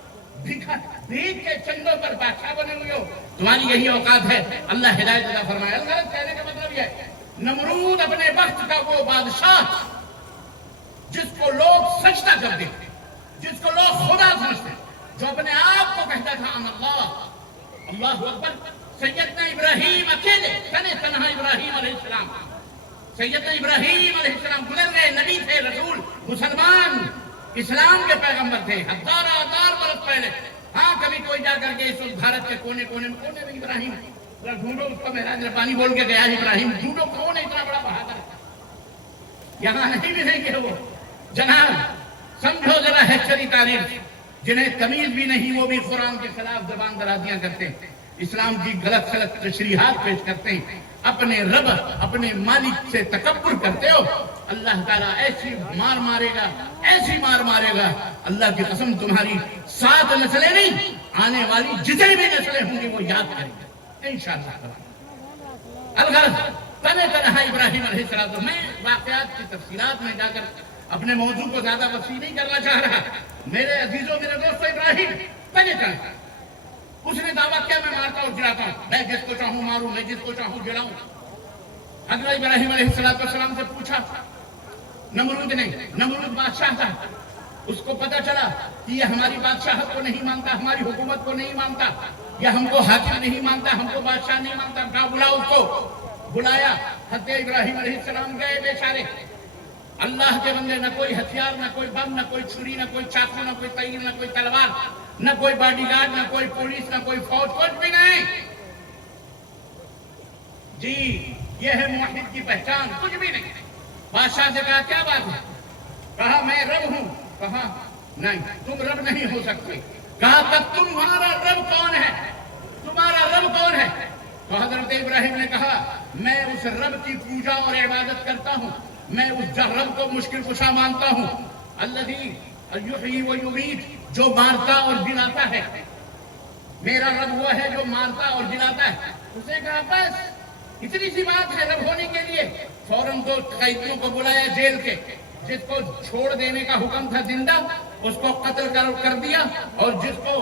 بھیک کے چندوں پر بادشاہ بنے ہوئے ہو، تمہاری یہی اوقات ہے۔ اللہ ہدایت عطا فرمائے۔ الغرض کہنے کا مطلب یہ ہے، نمرود اپنے وقت کا وہ بادشاہ جس کو لوگ سجدہ کرتے، جس کو لوگ خدا سمجھتے، جو اپنے آپ کو کہتا تھا ان اللہ اکبر، سیدنا ابراہیم اکیلے تنہا ابراہیم علیہ السلام، سیدنا ابراہیم علیہ السلام گزر گئے، نبی تھے، رسول، مسلمان، اسلام کے پیغمبر تھے، ہزار برس پہلے۔ ہاں کبھی کوئی جا کر کے اس بھارت کے کونے میں ابراہیم ڈھونڈو، اس کو مہراج ربانی بول کے گیا ابراہیم ڈھونڈو، کون ہے اتنا بڑا بہادر؟ یہاں نہیں ملیں گے وہ جناب۔ سمجھو ذرا ہسٹری تاریخ، جنہیں تمیز بھی نہیں وہ بھی قرآن کے خلاف زبان درازیاں کرتے ہیں، اسلام کی غلط تشریحات پیش کرتے ہیں، اپنے رب اپنے مالک سے تکبر کرتے ہو، اللہ تعالیٰ ایسی مار مارے گا، ایسی مار مارے گا، اللہ کی قسم تمہاری 7 نسلیں نہیں، آنے والی جتنی بھی نسلیں ہوں گی وہ یاد کریں گے انشاءاللہ۔ الغرض تنہا ابراہیم علیہ السلام، میں واقعات کی تفصیلات میں جا کر اپنے موضوع کو زیادہ وسیع نہیں کرنا چاہ رہا۔ میرے عزیزوں، میرے دوستوں، ابراہیم تنہا، اس نے دعویٰ کیا میں مارتا اور گراتا ہوں، میں جس کو چاہوں ماروں، میں جس کو چاہوں گراؤں۔ حضرت ابراہیم علیہ السلام سے پوچھا نمرود نے، نمرود بادشاہ تھا، اس کو پتا چلا کہ یہ ہماری بادشاہت کو نہیں مانتا، ہماری حکومت کو نہیں مانتا، یا ہم کو حاکم نہیں مانتا، ہم کو بادشاہ نہیں مانتا، کہا بلاؤ اس کو۔ بلایا، حضرت ابراہیم علیہ السلام گئے بیچارے، اللہ کے بندے، نہ کوئی ہتھیار، نہ کوئی بم، نہ کوئی چھری، نہ کوئی چاقو، نہ کوئی تیر، نہ کوئی تلوار، نہ کوئی باڈی گارڈ، نہ کوئی پولیس، نہ کوئی فوج، کچھ بھی نہیں۔ جی یہ ہے موحد کی پہچان، کچھ بھی نہیں۔ بادشاہ سے کہا کیا بات ہے؟ کہا میں رب ہوں۔ کہا نہیں تم رب نہیں ہو سکتے۔ کہا تب تمہارا رب کون ہے؟ تمہارا رب کون ہے؟ تو حضرت ابراہیم نے کہا میں اس رب کی پوجا اور عبادت کرتا ہوں، میں اس رب کو مشکل کشا مانتا ہوں، الذی یحیی و یمیت، جو مارتا اور جلاتا ہے، میرا رب وہ ہے جو مارتا اور جلاتا ہے۔ اس نے کہا بس اتنی سی بات ہے رب ہونے کے لیے؟ فوراً دو قیدیوں کو بلایا جیل کے، جس کو چھوڑ دینے کا حکم تھا زندہ اس کو قتل کر دیا، اور جس کو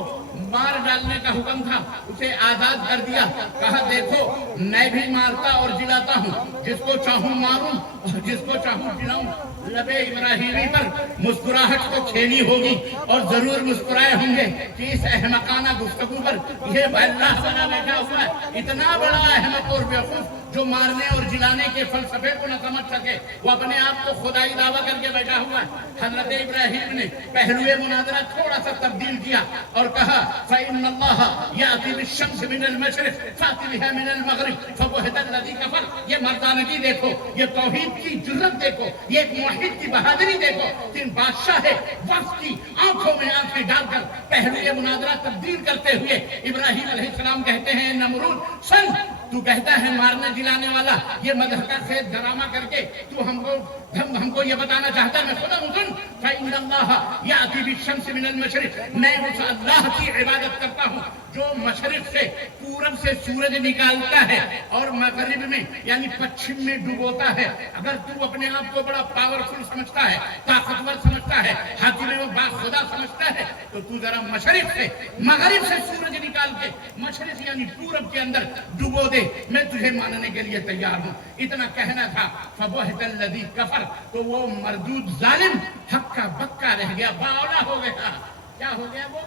مار ڈالنے کا حکم تھا اسے آزاد کر دیا۔ کہا دیکھو میں بھی مارتا اور جلاتا ہوں، جس کو چاہوں ماروں اور جس کو چاہوں جلاؤں۔ لبے ابراہیمی پر مسکراہٹ تو کھیلی ہوگی اور ضرور مسکرائے ہوں گے کہ اس احمقانہ گفتگو پر یہ اللہ بنا بیٹھا ہوا ہے، اتنا بڑا احمق اور بیوقوف جو مارنے اور جلانے کے فلسفے کو نہ سمجھ سکے، وہ اپنے آپ کو خدائی دعویٰ کر کے بیٹھا ہوا ہے۔ حضرت ابراہیم نے پہلوئے مناظرہ تھوڑا سا تبدیل کیا اور کہا فَإِنَّ اللَّهَ يَأْتِي بِالشَّمْسِ مِنَ الْمَشْرِقِ فَأْتِ بِهَا مِنَ الْمَغْرِبِ فَبُهِتَ الَّذِي كَفَرَ۔ یہ مردانگی دیکھو، یہ توحید کی جرت دیکھو، یہ ایک موحد کی بہادری دیکھو۔ تین بادشاہ ہے وقت کی آنکھوں میں آنکھیں ڈال کر پہلوئے مناظرہ تبدیل کرتے ہوئے ابراہیم علیہ السلام کہتے ہیں نمرود سن، تو کہتا ہے مارنے جلانے والا، یہ مدحکہ خیز ڈرامہ کر کے تو ہم کو یہ بتانا چاہتا ہے میں خدا ہوں۔ سن فَإِنَّ اللَّهَ يَأْتِي بِالشَّمْسِ مِنَ الْمَشْرِقِ، میں اس اللہ کی عبادت کرتا ہوں جو مشرق سے پورب سے سورج نکالتا ہے اور مغرب میں یعنی پچھم میں ڈبوتا ہے۔ اگر تو اپنے آپ کو بڑا پاورفل سمجھتا ہے، طاقتور سمجھتا ہے، حاکم و باخدا سمجھتا ہے، تو تو ذرا مشرق سے مغرب سے سورج نکال کے مشرق یعنی پورب کے اندر ڈبو دے، میں تجھے ماننے کے لیے تیار ہوں۔ اتنا کہنا تھا فَبُهِتَ الَّذِي كَفَرَ، تو وہ مردود ظالم ہکا بکا رہ گیا، باولا ہو گیا۔ کیا ہو گیا وہ؟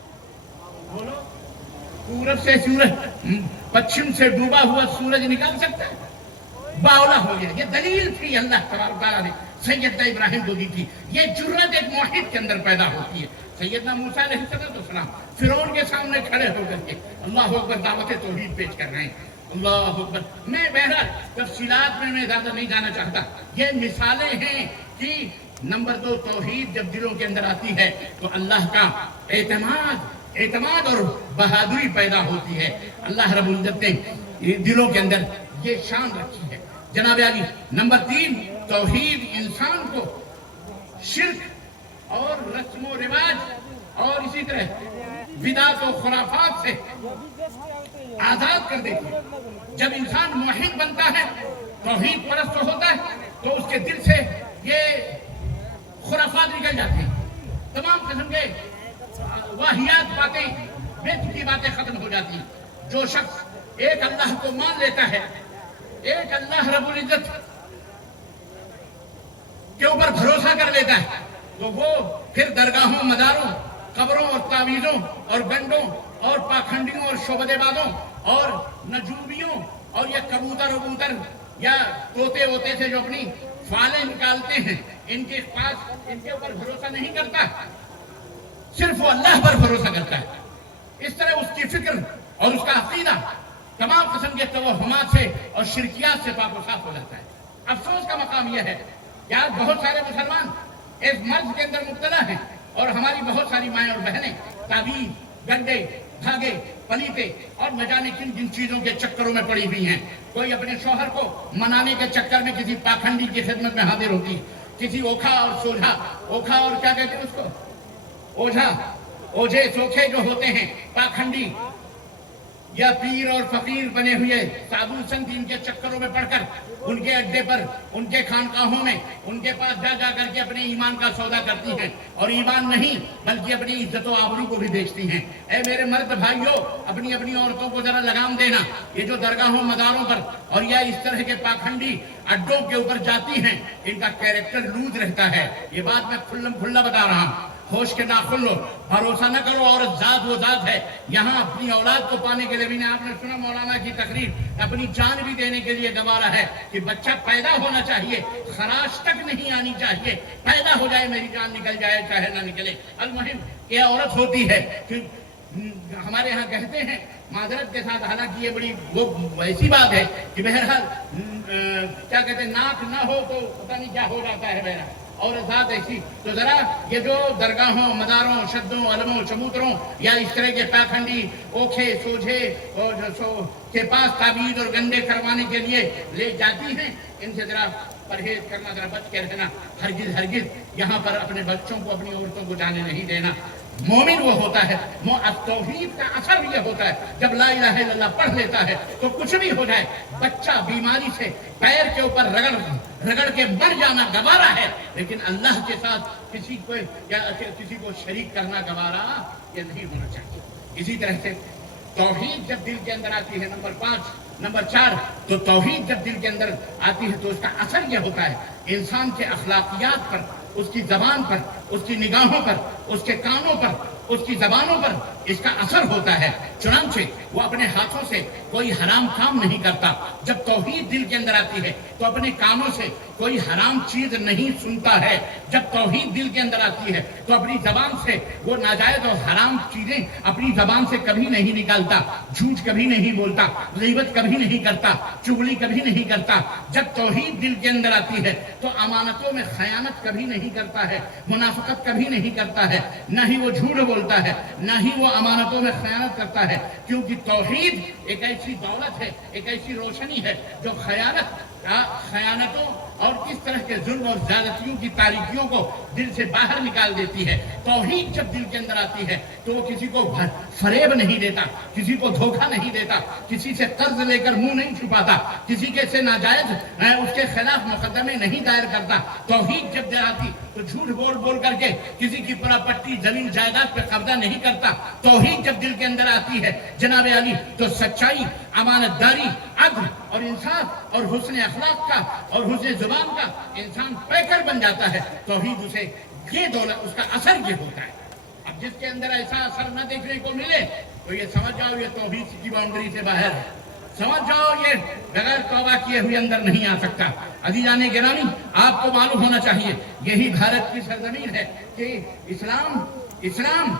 بولو، پورب سے سورج پچھم سے ڈوبا ہوا سورج نکال سکتا ہے؟ باولا ہو گیا۔ یہ دلیل تھی اللہ تبارک تعالیٰ نے سیدنا ابراہیم کو دی تھی۔ یہ جرت ایک موحد کے اندر پیدا ہوتی ہے۔ سیدنا موسیٰ علیہ السلام فرعون کے سامنے کھڑے ہو کر کے اللہ اکبر دعوت توحید پیش کر رہے ہیں، اللہ اکبر. میں بہرحال تفصیلات میں زیادہ نہیں جانا چاہتا. یہ مثالیں ہیں کہ نمبر 2 توحید جب دلوں کے اندر آتی ہے تو اللہ کا اعتماد اور بہادری پیدا ہوتی ہے. اللہ رب العزت نے دلوں کے اندر یہ شان رکھی ہے. جناب علی نمبر 3 توحید انسان کو شرک اور رسم و رواج اور اسی طرح بدعت و خرافات سے آزاد کر دیتی ہے. جب انسان موحد بنتا ہے توحید پرست ہوتا ہے تو اس کے دل سے یہ خرافات نکل جاتے ہیں. تمام قسم کے واہیات باتیں بے تکی باتیں ختم ہو جاتی ہیں. جو شخص ایک اللہ کو مان لیتا ہے ایک اللہ رب العزت کے اوپر بھروسہ کر لیتا ہے تو وہ پھر درگاہوں مزاروں قبروں اور تعویذوں اور گنڈوں اور پاکھنڈیوں اور شعبدے بازوں اور نجومیوں اور یہ کبوتر وبوتر یا طوطے ووطے سے جو اپنی فالیں نکالتے ہیں ان کے پاس ان کے اوپر بھروسہ نہیں کرتا. صرف وہ اللہ پر بھروسہ کرتا ہے. اس طرح اس کی فکر اور اس کا عقیدہ تمام قسم کے توہمات سے اور شرکیات سے پاک و صاف ہو جاتا ہے. افسوس کا مقام یہ ہے کہ آج بہت سارے مسلمان اس مرض کے اندر مبتلا ہیں اور ہماری بہت ساری مائیں اور بہنیں تعویذ گنڈے دھاگے پلیتے اور نہ جانے کن جن چیزوں کے چکروں میں پڑی ہوئی ہیں. کوئی اپنے شوہر کو منانے کے چکر میں کسی پاکھنڈی کی خدمت میں حاضر ہوتی, کسی اوکھا اور سوجھا, اوکھا اور کیا کہتے ہیں اس کو, اوجھا, اوجھے سوکھے جو ہوتے ہیں پاکھنڈی یا پیر اور فقیر بنے ہوئے سادھو سنت ان کے چکروں میں پڑھ کر ان کے اڈے پر ان کے خانقاہوں میں ان کے پاس جا جا کر کے اپنے ایمان کا سودا کرتی ہیں اور ایمان نہیں بلکہ اپنی عزت و آبرو کو بھی بیچتی ہیں. اے میرے مرد بھائیوں, اپنی اپنی عورتوں کو ذرا لگام دینا. یہ جو درگاہوں مزاروں پر اور یا اس طرح کے پاکھنڈی اڈوں کے اوپر جاتی ہیں ان کا کیریکٹر لوز رہتا ہے. یہ بات میں کھلم کھلا بتا رہا ہوں. ہوش کے ناخن لو, بھروسہ نہ کرو. عورت ذات وہ ذات ہے. یہاں اپنی اولاد کو پانے کے لیے بھی آپ نے سنا مولانا کی تقریر, اپنی جان بھی دینے کے لیے گوارا ہے کہ بچہ پیدا ہونا چاہیے, خراش تک نہیں آنی چاہیے, پیدا ہو جائے میری جان نکل جائے چاہے نہ نکلے. المہم یہ عورت ہوتی ہے کہ ہمارے ہاں کہتے ہیں معذرت کے ساتھ, حالانکہ یہ بڑی وہ ایسی بات ہے کہ بہرحال کیا کہتے ہیں ناک نہ ہو تو پتہ نہیں کیا ہو جاتا ہے بہرحال, اور ذات ایسی. تو ذرا یہ جو درگاہوں مزاروں شدوں علموں چبوتروں یا اس طرح کے پاکھنڈی اوکھے سوجھے اور کے پاس تعویذ اور گنڈے کروانے کے لیے لے جاتی ہیں, ان سے ذرا پرہیز کرنا, ذرا بچ کے رہنا. ہرگز یہاں پر اپنے بچوں کو اپنی عورتوں کو جانے نہیں دینا. مومن وہ ہوتا ہے, توحید کا اثر یہ ہوتا ہے جب لا الہ الا اللہ پڑھ لیتا ہے تو کچھ بھی ہو جائے, بچہ بیماری سے پیر کے اوپر رگڑ کے مر جانا گوارا ہے, لیکن اللہ کے ساتھ کسی کو شریک کرنا گوارا یہ نہیں ہونا چاہیے. اسی طرح سے توحید جب دل کے اندر آتی ہے, نمبر 4 تو توحید جب دل کے اندر آتی ہے تو اس کا اثر یہ ہوتا ہے انسان کے اخلاقیات پر, اس کی زبان پر, اس کی نگاہوں پر, اس کے کانوں پر, اس کی زبانوں پر اس کا اثر ہوتا ہے. چنانچہ وہ اپنے ہاتھوں سے کوئی حرام کام نہیں کرتا. جب توحید دل کے اندر آتی ہے تو اپنے کانوں سے کوئی حرام چیز نہیں سنتا ہے. جب توحید دل کے اندر آتی ہے تو اپنی زبان سے وہ ناجائز اور حرام چیزیں اپنی زبان سے کبھی نہیں نکالتا. جھوٹ کبھی نہیں بولتا, غیبت کبھی نہیں کرتا, چغلی کبھی نہیں کرتا. جب توحید دل کے اندر آتی ہے تو امانتوں میں خیانت کبھی نہیں کرتا ہے, منافقت کبھی نہیں کرتا ہے, نہ ہی وہ جھوٹ بولتا ہے, نہ ہی وہ امانتوں میں خیانت کرتا ہے. کیونکہ توحید ایک ایسی دولت ہے, ایک ایسی روشنی ہے جو خیانتوں اور کس طرح کے ظلم اور زیادتیوں کی تاریکیوں کو دل سے باہر نکال دیتی ہے. توحید جب دل کے اندر آتی ہے تو وہ کسی کو فریب نہیں دیتا, کسی کو دھوکہ نہیں دیتا, کسی سے قرض لے کر منہ نہیں چھپاتا, کسی کے سے ناجائز اس کے خلاف مقدمے نہیں دائر کرتا. توحید جب آتی تو جھوٹ بول کر کے کسی کی پراپرٹی زمین جائیداد پہ قبضہ نہیں کرتا. توحید جب دل کے اندر آتی ہے جناب علی تو سچائی, امانت داری, عدل اور انصاف اور حسن اخلاق کا اور حسن زبان کا انسان پیکر بن جاتا ہے. توحید اسے یہ دولت, اس کا اثر یہ ہوتا ہے. اب جس کے اندر ایسا اثر نہ دیکھنے کو ملے تو یہ سمجھ جاؤ یہ توحید کی باؤنڈری سے باہر ہے, سمجھ جاؤ یہ بغیر توبہ کیے ہوئے اندر نہیں آ سکتا. عزیزان گرامی, آپ کو معلوم ہونا چاہیے یہی بھارت کی سرزمین ہے کہ اسلام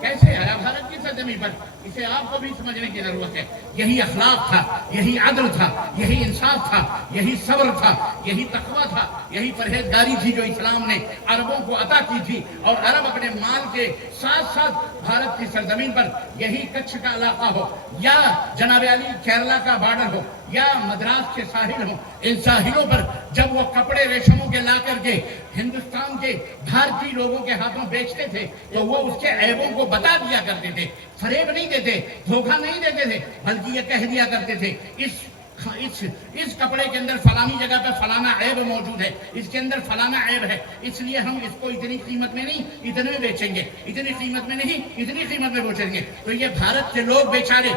کیسے آیا بھارت کی سرزمین پر. اسے آپ کو بھی سمجھنے کی ضرورت ہے. یہی اخلاق تھا, یہی عدل تھا, یہی انصاف تھا, یہی صبر تھا, یہی تقویٰ تھا, یہی پرہیزگاری تھی جو اسلام نے عربوں کو عطا کی تھی. اور عرب اپنے مال کے ساتھ ساتھ بھارت کی سرزمین پر یہی کچھ کا علاقہ ہو یا جناب علی کیرلا کا بارڈر ہو یا مدراس کے ساحل ہوں, ان ساحلوں پر جب وہ کپڑے ریشموں کے لا کر کے ہندوستان کے بھارتی لوگوں کے ہاتھوں بیچتے تھے تو وہ اس کے عیبوں کو بتا دیا کرتے تھے, فریب نہیں دیتے, دھوکہ نہیں دیتے تھے, بلکہ یہ کہہ دیا کرتے تھے اس کپڑے کے اندر فلانی جگہ پہ فلانا عیب موجود ہے, اس کے اندر فلانا عیب ہے, اس لیے ہم اس کو اتنی قیمت میں نہیں اتنے میں بیچیں گے, اتنی قیمت میں نہیں اتنی قیمت میں بیچیں گے. تو یہ بھارت کے لوگ بیچارے,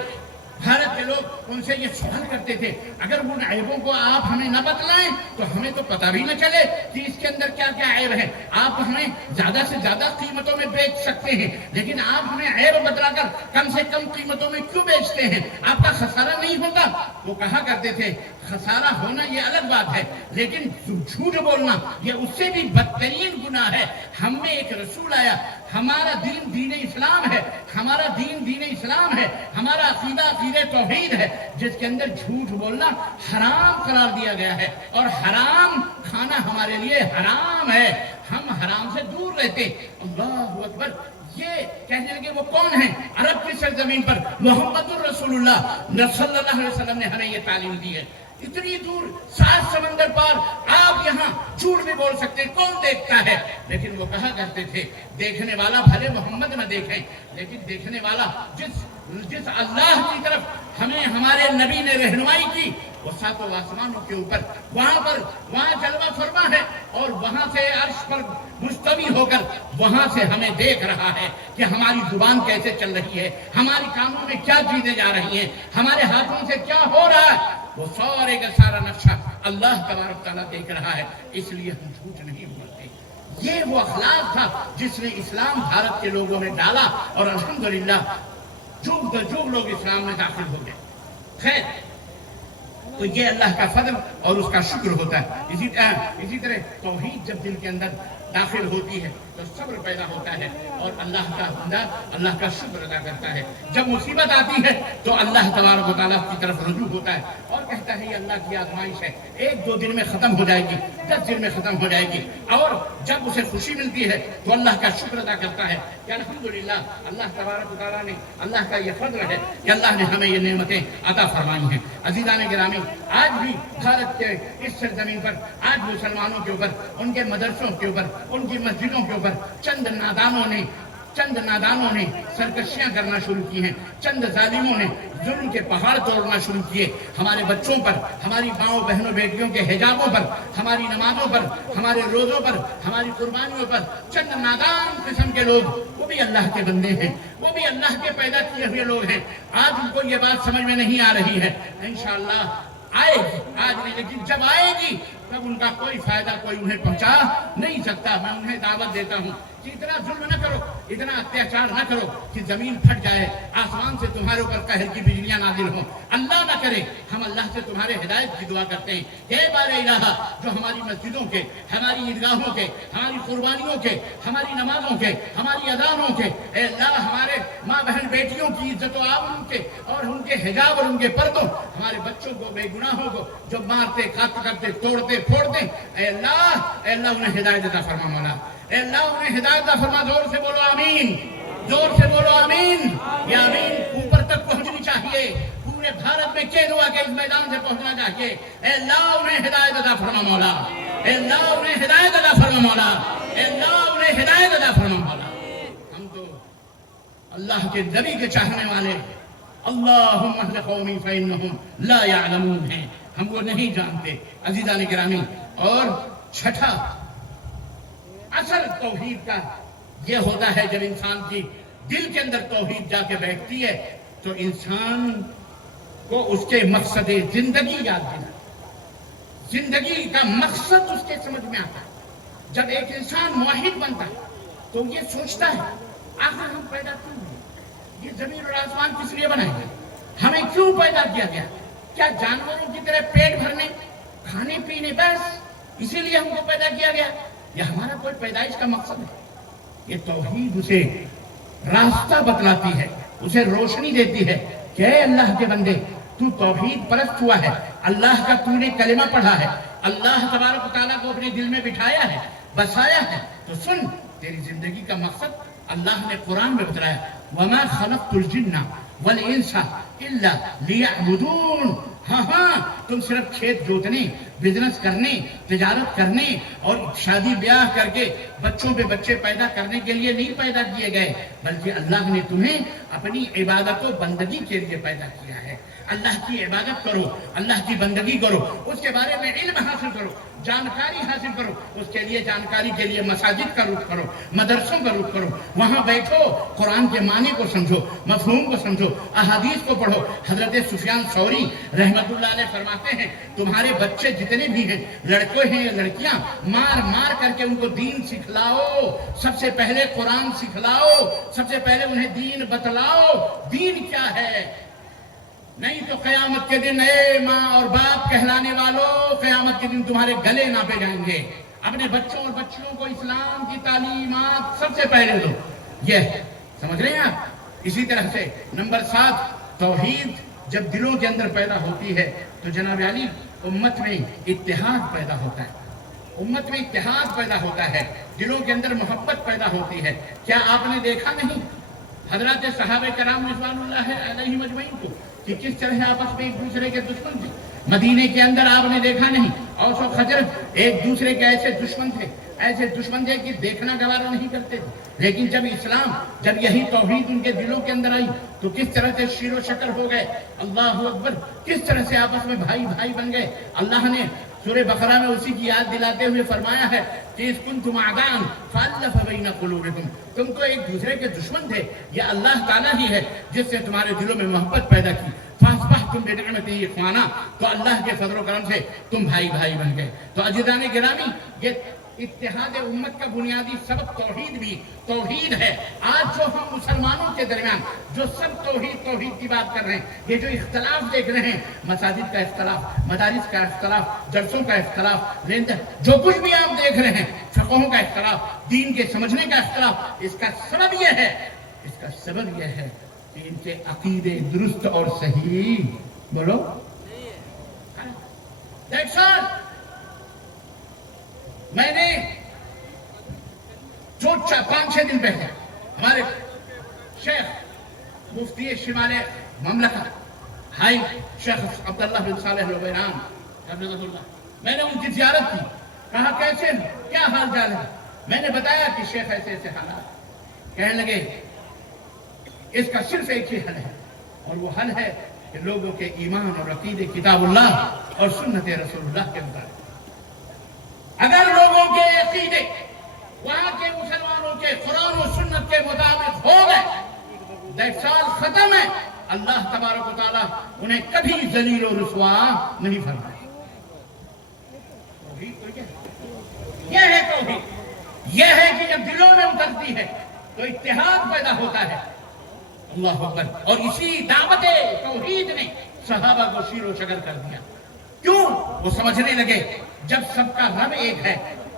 بھارت کے لوگ ان سے یہ سوال کرتے تھے اگر ان عیبوں کو آپ ہمیں نہ بتلائیں تو ہمیں تو پتہ بھی نہ چلے کہ اس کے اندر کیا کیا عیب ہے. آپ ہمیں زیادہ سے زیادہ قیمتوں میں بیچ سکتے ہیں, لیکن آپ ہمیں عیب بتلا کر کم سے کم قیمتوں میں کیوں بیچتے ہیں؟ آپ کا خسارہ نہیں ہوگا؟ وہ کہا کرتے تھے خسارہ ہونا یہ الگ بات ہے, لیکن جھوٹ بولنا یہ اس سے بھی بدترین گناہ ہے. ہم میں ایک رسول آیا, ہمارا دین دین اسلام ہے, ہمارا دین دین اسلام ہے, ہمارا عقیدہ عقیدہ توحید ہے, جس کے اندر جھوٹ بولنا حرام قرار دیا گیا ہے, اور حرام کھانا ہمارے لیے حرام ہے. ہم حرام سے دور رہتے. اللہ اکبر. یہ کہنے لگے وہ کون ہیں؟ عرب کی سرزمین پر محمد الرسول اللہ صلی اللہ علیہ وسلم نے ہمیں یہ تعلیم دی ہے. اتنی دور 7 سمندر پار آپ یہاں جھوٹ بھی بول سکتے, کون دیکھتا ہے؟ لیکن وہ کہا کرتے تھے دیکھنے والا بھلے محمد نہ دیکھیں, لیکن دیکھنے والا جس اللہ کی طرف ہمیں ہمارے نبی نے رہنمائی کی وہ 7 آسمانوں کے اوپر وہاں جلوہ فرما ہے, اور وہاں سے عرش پر مستوی ہو کر وہاں سے ہمیں دیکھ رہا ہے کہ ہماری زبان کیسے چل رہی ہے, ہماری کانوں میں کیا چیزیں جا رہی ہیں, ہمارے ہاتھوں سے کیا ہو رہا ہے. وہ سارے کا سارا نقشہ اللہ تبارک تعالیٰ دیکھ رہا ہے, اس لیے ہم جھوٹ نہیں بولتے. یہ وہ اخلاق تھا جس نے اسلام بھارت کے لوگوں میں ڈالا, اور الحمدللہ جوگ لوگ اسلام میں داخل ہو گئے. خیر, تو یہ اللہ کا فضل اور اس کا شکر ہوتا ہے. اسی طرح توحید جب دل کے اندر داخل ہوتی ہے تو صبر پیدا ہوتا ہے, اور اللہ کا بندہ اللہ کا شکر ادا کرتا ہے. جب مصیبت آتی ہے تو اللہ تبارک و تعالیٰ کی طرف رجوع ہوتا ہے اور کہتا ہے یہ اللہ کی آزمائش ہے, 1-2 دن میں ختم ہو جائے گی, 10 دن میں ختم ہو جائے گی. اور جب اسے خوشی ملتی ہے تو اللہ کا شکر ادا کرتا ہے کہ الحمدللہ اللہ تبارک و تعالیٰ نے, اللہ کا یہ فضل ہے کہ اللہ نے ہمیں یہ نعمتیں عطا فرمائی ہیں. عزیزان گرامی, آج بھی بھارت کے اس سرزمین پر آج مسلمانوں کے اوپر, ان کے مدرسوں کے اوپر, ان کی مسجدوں کے اوپر چند نادانوں نے سرکشیاں کرنا شروع کی ہیں, چند ظالموں نے ظلم کے پہاڑ توڑنا شروع کیے. ہمارے بچوں پر, ہماری ماؤں بہنوں بیٹیوں کے حجابوں پر, ہماری نمازوں پر, ہمارے روزوں پر, ہماری قربانیوں پر چند نادان قسم کے لوگ, وہ بھی اللہ کے بندے ہیں, وہ بھی اللہ کے پیدا کیے ہوئے لوگ ہیں. آج ان کو یہ بات سمجھ میں نہیں آ رہی ہے, انشاءاللہ آئے گی, آج نہیں لیکن جب آئے گی تب ان کا کوئی فائدہ کوئی انہیں پہنچا نہیں سکتا. میں انہیں دعوت دیتا ہوں کہ اتنا ظلم نہ کرو, اتنا اتیاچار نہ کرو کہ زمین پھٹ جائے, آسمان سے تمہارے اوپر قہر کی بجلیاں نازل ہوں. اللہ نہ کرے. ہم اللہ سے تمہارے ہدایت کی دعا کرتے ہیں. اے بار الہ, جو ہماری مسجدوں کے, ہماری عیدگاہوں کے, ہماری قربانیوں کے, ہماری نمازوں کے, ہماری اذانوں کے, اے اللہ ہمارے ماں بہن بیٹیوں کی عزت و آبرو کے اور ان کے حجاب اور ان کے پردوں, ہمارے بچوں کو, بے گناہوں کو جو مارتے, قتل کرتے, توڑتے پھوڑتے, اے اللہ انہیں ہدایت عطا فرما مولا. اے اللہ انہیں ہدایت عطا فرما. زور سے بولو آمین, زور سے بولو آمین. یہ آمین اوپر تک پہنچنی چاہیے, پورے بھارت میں چین ہوا کہ اس میدان سے پہنچنا چاہیے. اے اللہ انہیں ہدایت عطا فرما مولا. اے اللہ انہیں ہدایت عطا فرما مولا. اے اللہ انہیں ہدایت عطا فرما مولا. ہم تو اللہ کے نبی کے چاہنے والے, اللہم اہد قومی فإنہم لا یعلمون ہیں, ہم وہ نہیں جانتے. عزیزان گرامی, اور چھٹا اثر توحید کا یہ ہوتا ہے جب انسان کی دل کے اندر توحید جا کے بیٹھتی ہے تو انسان کو اس کے مقصد زندگی یاد دلاتا, زندگی کا مقصد اس کے سمجھ میں آتا ہے. جب ایک انسان موحد بنتا ہے تو یہ سوچتا ہے آخر ہم پیدا کیوں ہوئے, یہ زمین اور آسمان کس لیے بنائے گئے, ہمیں کیوں پیدا کیا گیا, کیا جانوروں کی طرح پیٹ بھرنے, کھانے پینے, بس اسی لیے ہم کو پیدا کیا گیا, یہ ہمارا کوئی پیدائش کا مقصد ہے. یہ توحید اسے راستہ بتلاتی ہے, اسے روشنی دیتی ہے کہ اے اللہ کے بندے تو توحید پرست ہوا ہے، اللہ کا تو نے کلمہ پڑھا ہے، اللہ تبارک و تعالیٰ کو اپنے دل میں بٹھایا ہے، بسایا ہے، تو سن تیری زندگی کا مقصد اللہ نے قرآن میں بتلایا وَمَا خَلَقْتُ الْجِنَّ وَالْإِنسَ إِلَّا لِيَعْبُدُونَ۔ ہاں تم صرف کھیت جوتنے، بزنس کرنے، تجارت کرنے اور شادی بیاہ کر کے بچوں پہ بچے پیدا کرنے کے لیے نہیں پیدا کیے گئے، بلکہ اللہ نے تمہیں اپنی عبادت و بندگی کے لیے پیدا کیا ہے۔ اللہ کی عبادت کرو، اللہ کی بندگی کرو، اس کے بارے میں علم حاصل کرو، جانکاری حاصل کرو، اس کے لیے جانکاری کے لیے مساجد کا رخ کرو، مدرسوں کا رخ کرو، وہاں بیٹھو، قرآن کے معنی کو سمجھو، مفہوم کو سمجھو، احادیث کو پڑھو۔ حضرت سفیان ثوری رحمت اللہ علیہ فرماتے ہیں تمہارے بچے جتنے بھی ہیں، لڑکے ہیں یا لڑکیاں، مار مار کر کے ان کو دین سکھلاؤ، سب سے پہلے قرآن سکھلاؤ، سب سے پہلے انہیں دین بتلاؤ، دین کیا ہے۔ نہیں تو قیامت کے دن اے ماں اور باپ کہلانے والوں، قیامت کے دن تمہارے گلے ناپے جائیں گے۔ اپنے بچوں اور بچیوں کو اسلام کی تعلیمات سب سے پہلے دو، یہ سمجھ رہے ہیں آپ۔ اسی طرح سے نمبر 7، توحید جب دلوں کے اندر پیدا ہوتی ہے تو جناب علی امت میں اتحاد پیدا ہوتا ہے، امت میں اتحاد پیدا ہوتا ہے، دلوں کے اندر محبت پیدا ہوتی ہے۔ کیا آپ نے دیکھا نہیں حضرات صحابہ کرام رضوان اللہ علیہم اجمعین کو کہ کس طرح آپس میں ایک دوسرے کے دشمن تھے؟ مدینے کے اندر آپ نے دیکھا نہیں اوس و خزرج ایک دوسرے کے ایسے دشمن تھے کہ دیکھنا گوارا نہیں کرتے تھے، لیکن جب اسلام، جب یہی توحید ان کے دلوں کے اندر آئی تو کس طرح سے شیر و شکر ہو گئے، اللہ اکبر، کس طرح سے آپس میں بھائی بھائی بن گئے۔ اللہ نے سورہ بقرہ میں اسی کی یاد دلاتے ہوئے فرمایا ہے کہ اذ کنتم اعداء فالف بین قلوبکم، تم تو ایک دوسرے کے دشمن تھے، یہ اللہ تعالیٰ ہی ہے جس سے تمہارے دلوں میں محبت پیدا کی۔ فاصبحتم بنعمتہ اخوانا، تو اللہ کے فضل و کرم سے تم بھائی بھائی بن گئے۔ تو عزیزان گرامی، یہ اتحاد امت کا بنیادی سبب توحید ہے۔ آج جو ہم مسلمانوں کے درمیان جو سب توحید کی بات کر رہے ہیں، یہ جو اختلاف دیکھ رہے ہیں، مساجد کا اختلاف، مدارس کا اختلاف، درسوں کا اختلاف، جو کچھ بھی آپ دیکھ رہے ہیں، فقہوں کا اختلاف، دین کے سمجھنے کا اختلاف، اس کا سبب یہ ہے کہ ان کے عقیدے درست اور صحیح، بولو دیکھ سال میں نے جو 5-6 دن پہلے ہمارے شیخ مفتی شمال مملکت ہائی شیخ عبداللہ بن صالح العبیران، میں نے ان کی زیارت کی، کہا کیسے، کیا حال چال ہے؟ میں نے بتایا کہ شیخ ایسے ایسے حالات، کہنے لگے اس کا صرف ایک ہی حل ہے، اور وہ حل ہے کہ لوگوں کے ایمان اور عقیدے کتاب اللہ اور سنت رسول اللہ کے مطابق۔ اگر لوگوں کے عقیدے وہاں کے مسلمانوں کے قرآن و سنت کے مطابق ہو گئے، دیکھ سال ختم ہے، اللہ تبارک و تعالیٰ انہیں کبھی ذلیل و رسوا نہیں فرمائے۔ یہ ہے توحید، یہ ہے کہ جب دلوں میں اترتی ہے تو اتحاد پیدا ہوتا ہے۔ اللہ اکبر۔ اور اسی دعوت توحید نے صحابہ کو شیر و شکر کر دیا۔ کیوں؟ وہ سمجھنے لگے جب سب کا رب ایک ہے،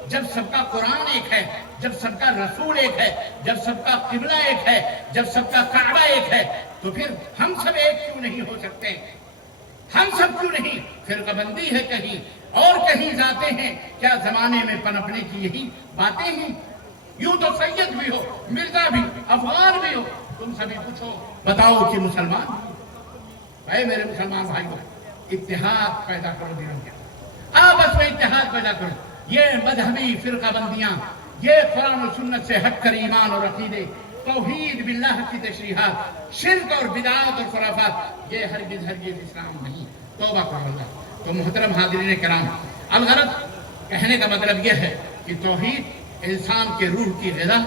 جب سب کا قرآن ایک ہے، جب سب کا رسول ایک ہے، جب سب کا قبلہ ایک ہے، جب سب کا کعبہ ایک ہے، تو پھر ہم سب ایک کیوں نہیں ہو سکتے؟ ہم سب کیوں نہیں؟ فرقہ بندی ہے کہیں اور کہیں جاتے ہیں، کیا زمانے میں پنپنے کی یہی باتیں ہیں؟ یوں تو سید بھی ہو، مرزا بھی، افغان بھی ہو، تم سبھی پوچھو، بتاؤ کہ مسلمان؟ اے میرے مسلمان بھائیو، اتحاد پیدا کرو دلوں کے، آپس میں اتحاد پیدا کرو۔ یہ مذہبی فرقہ بندیاں، یہ قرآن و سنت سے ہٹ کر ایمان اور عقیدے، توحید باللہ کی تشریحات، شرک اور بدعات اور خرافات، یہ ہرگز اسلام نہیں۔ توبہ کرو اللہ۔ تو محترم حاضرین کرام، الغرض کہنے کا مطلب یہ ہے کہ توحید انسان کے روح کی غذا،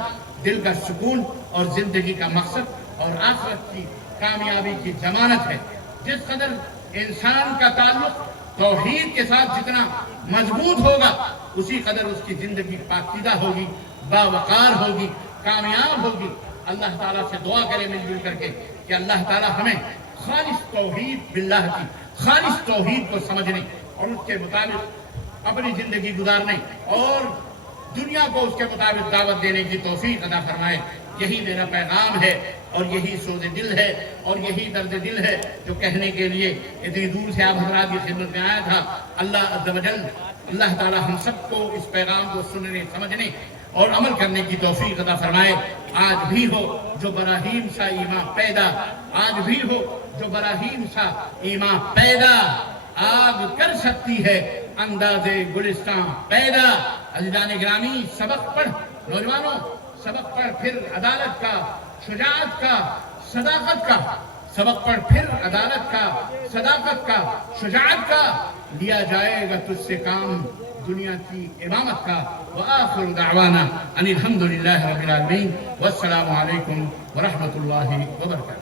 دل کا سکون اور زندگی کا مقصد اور آخرت کی کامیابی کی ضمانت ہے۔ جس قدر انسان کا تعلق توحید کے ساتھ جتنا مضبوط ہوگا، اسی قدر اس کی زندگی پاکیزہ ہوگی، باوقار ہوگی، کامیاب ہوگی۔ اللہ تعالیٰ سے دعا کرے مل جل کر کے کہ اللہ تعالیٰ ہمیں خالص توحید باللہ کی، خالص توحید کو سمجھنے اور اس کے مطابق اپنی زندگی گزارنے اور دنیا کو اس کے مطابق دعوت دینے کی توفیق عطا فرمائے۔ یہی میرا پیغام ہے اور یہی سوز دل ہے اور یہی درد دل ہے جو کہنے کے لیے اتنی دور سے آپ حضرات کی خدمت میں آیا تھا۔ اللہ عز و جل، اللہ تعالی ہم سب کو اس پیغام کو سننے، سمجھنے اور عمل کرنے کی توفیق عطا فرمائے۔ آج بھی ہو جو براہیم سا ایمان پیدا، آج بھی ہو جو براہیم سا ایمان پیدا، آگ کر سکتی ہے انداز گلستان پیدا۔ عزیزان گرامی، سبق پڑھ نوجوانوں، سبق پڑھ پھر عدالت کا، شجاعت کا، صداقت کا، سبق پڑھ پھر عدالت کا، صداقت کا، شجاعت کا، لیا جائے گا تجھ سے کام دنیا کی امامت کا۔ وآخر دعوانا ان الحمدللہ رب العالمین، والسلام علیکم ورحمۃ اللہ وبرکاتہ۔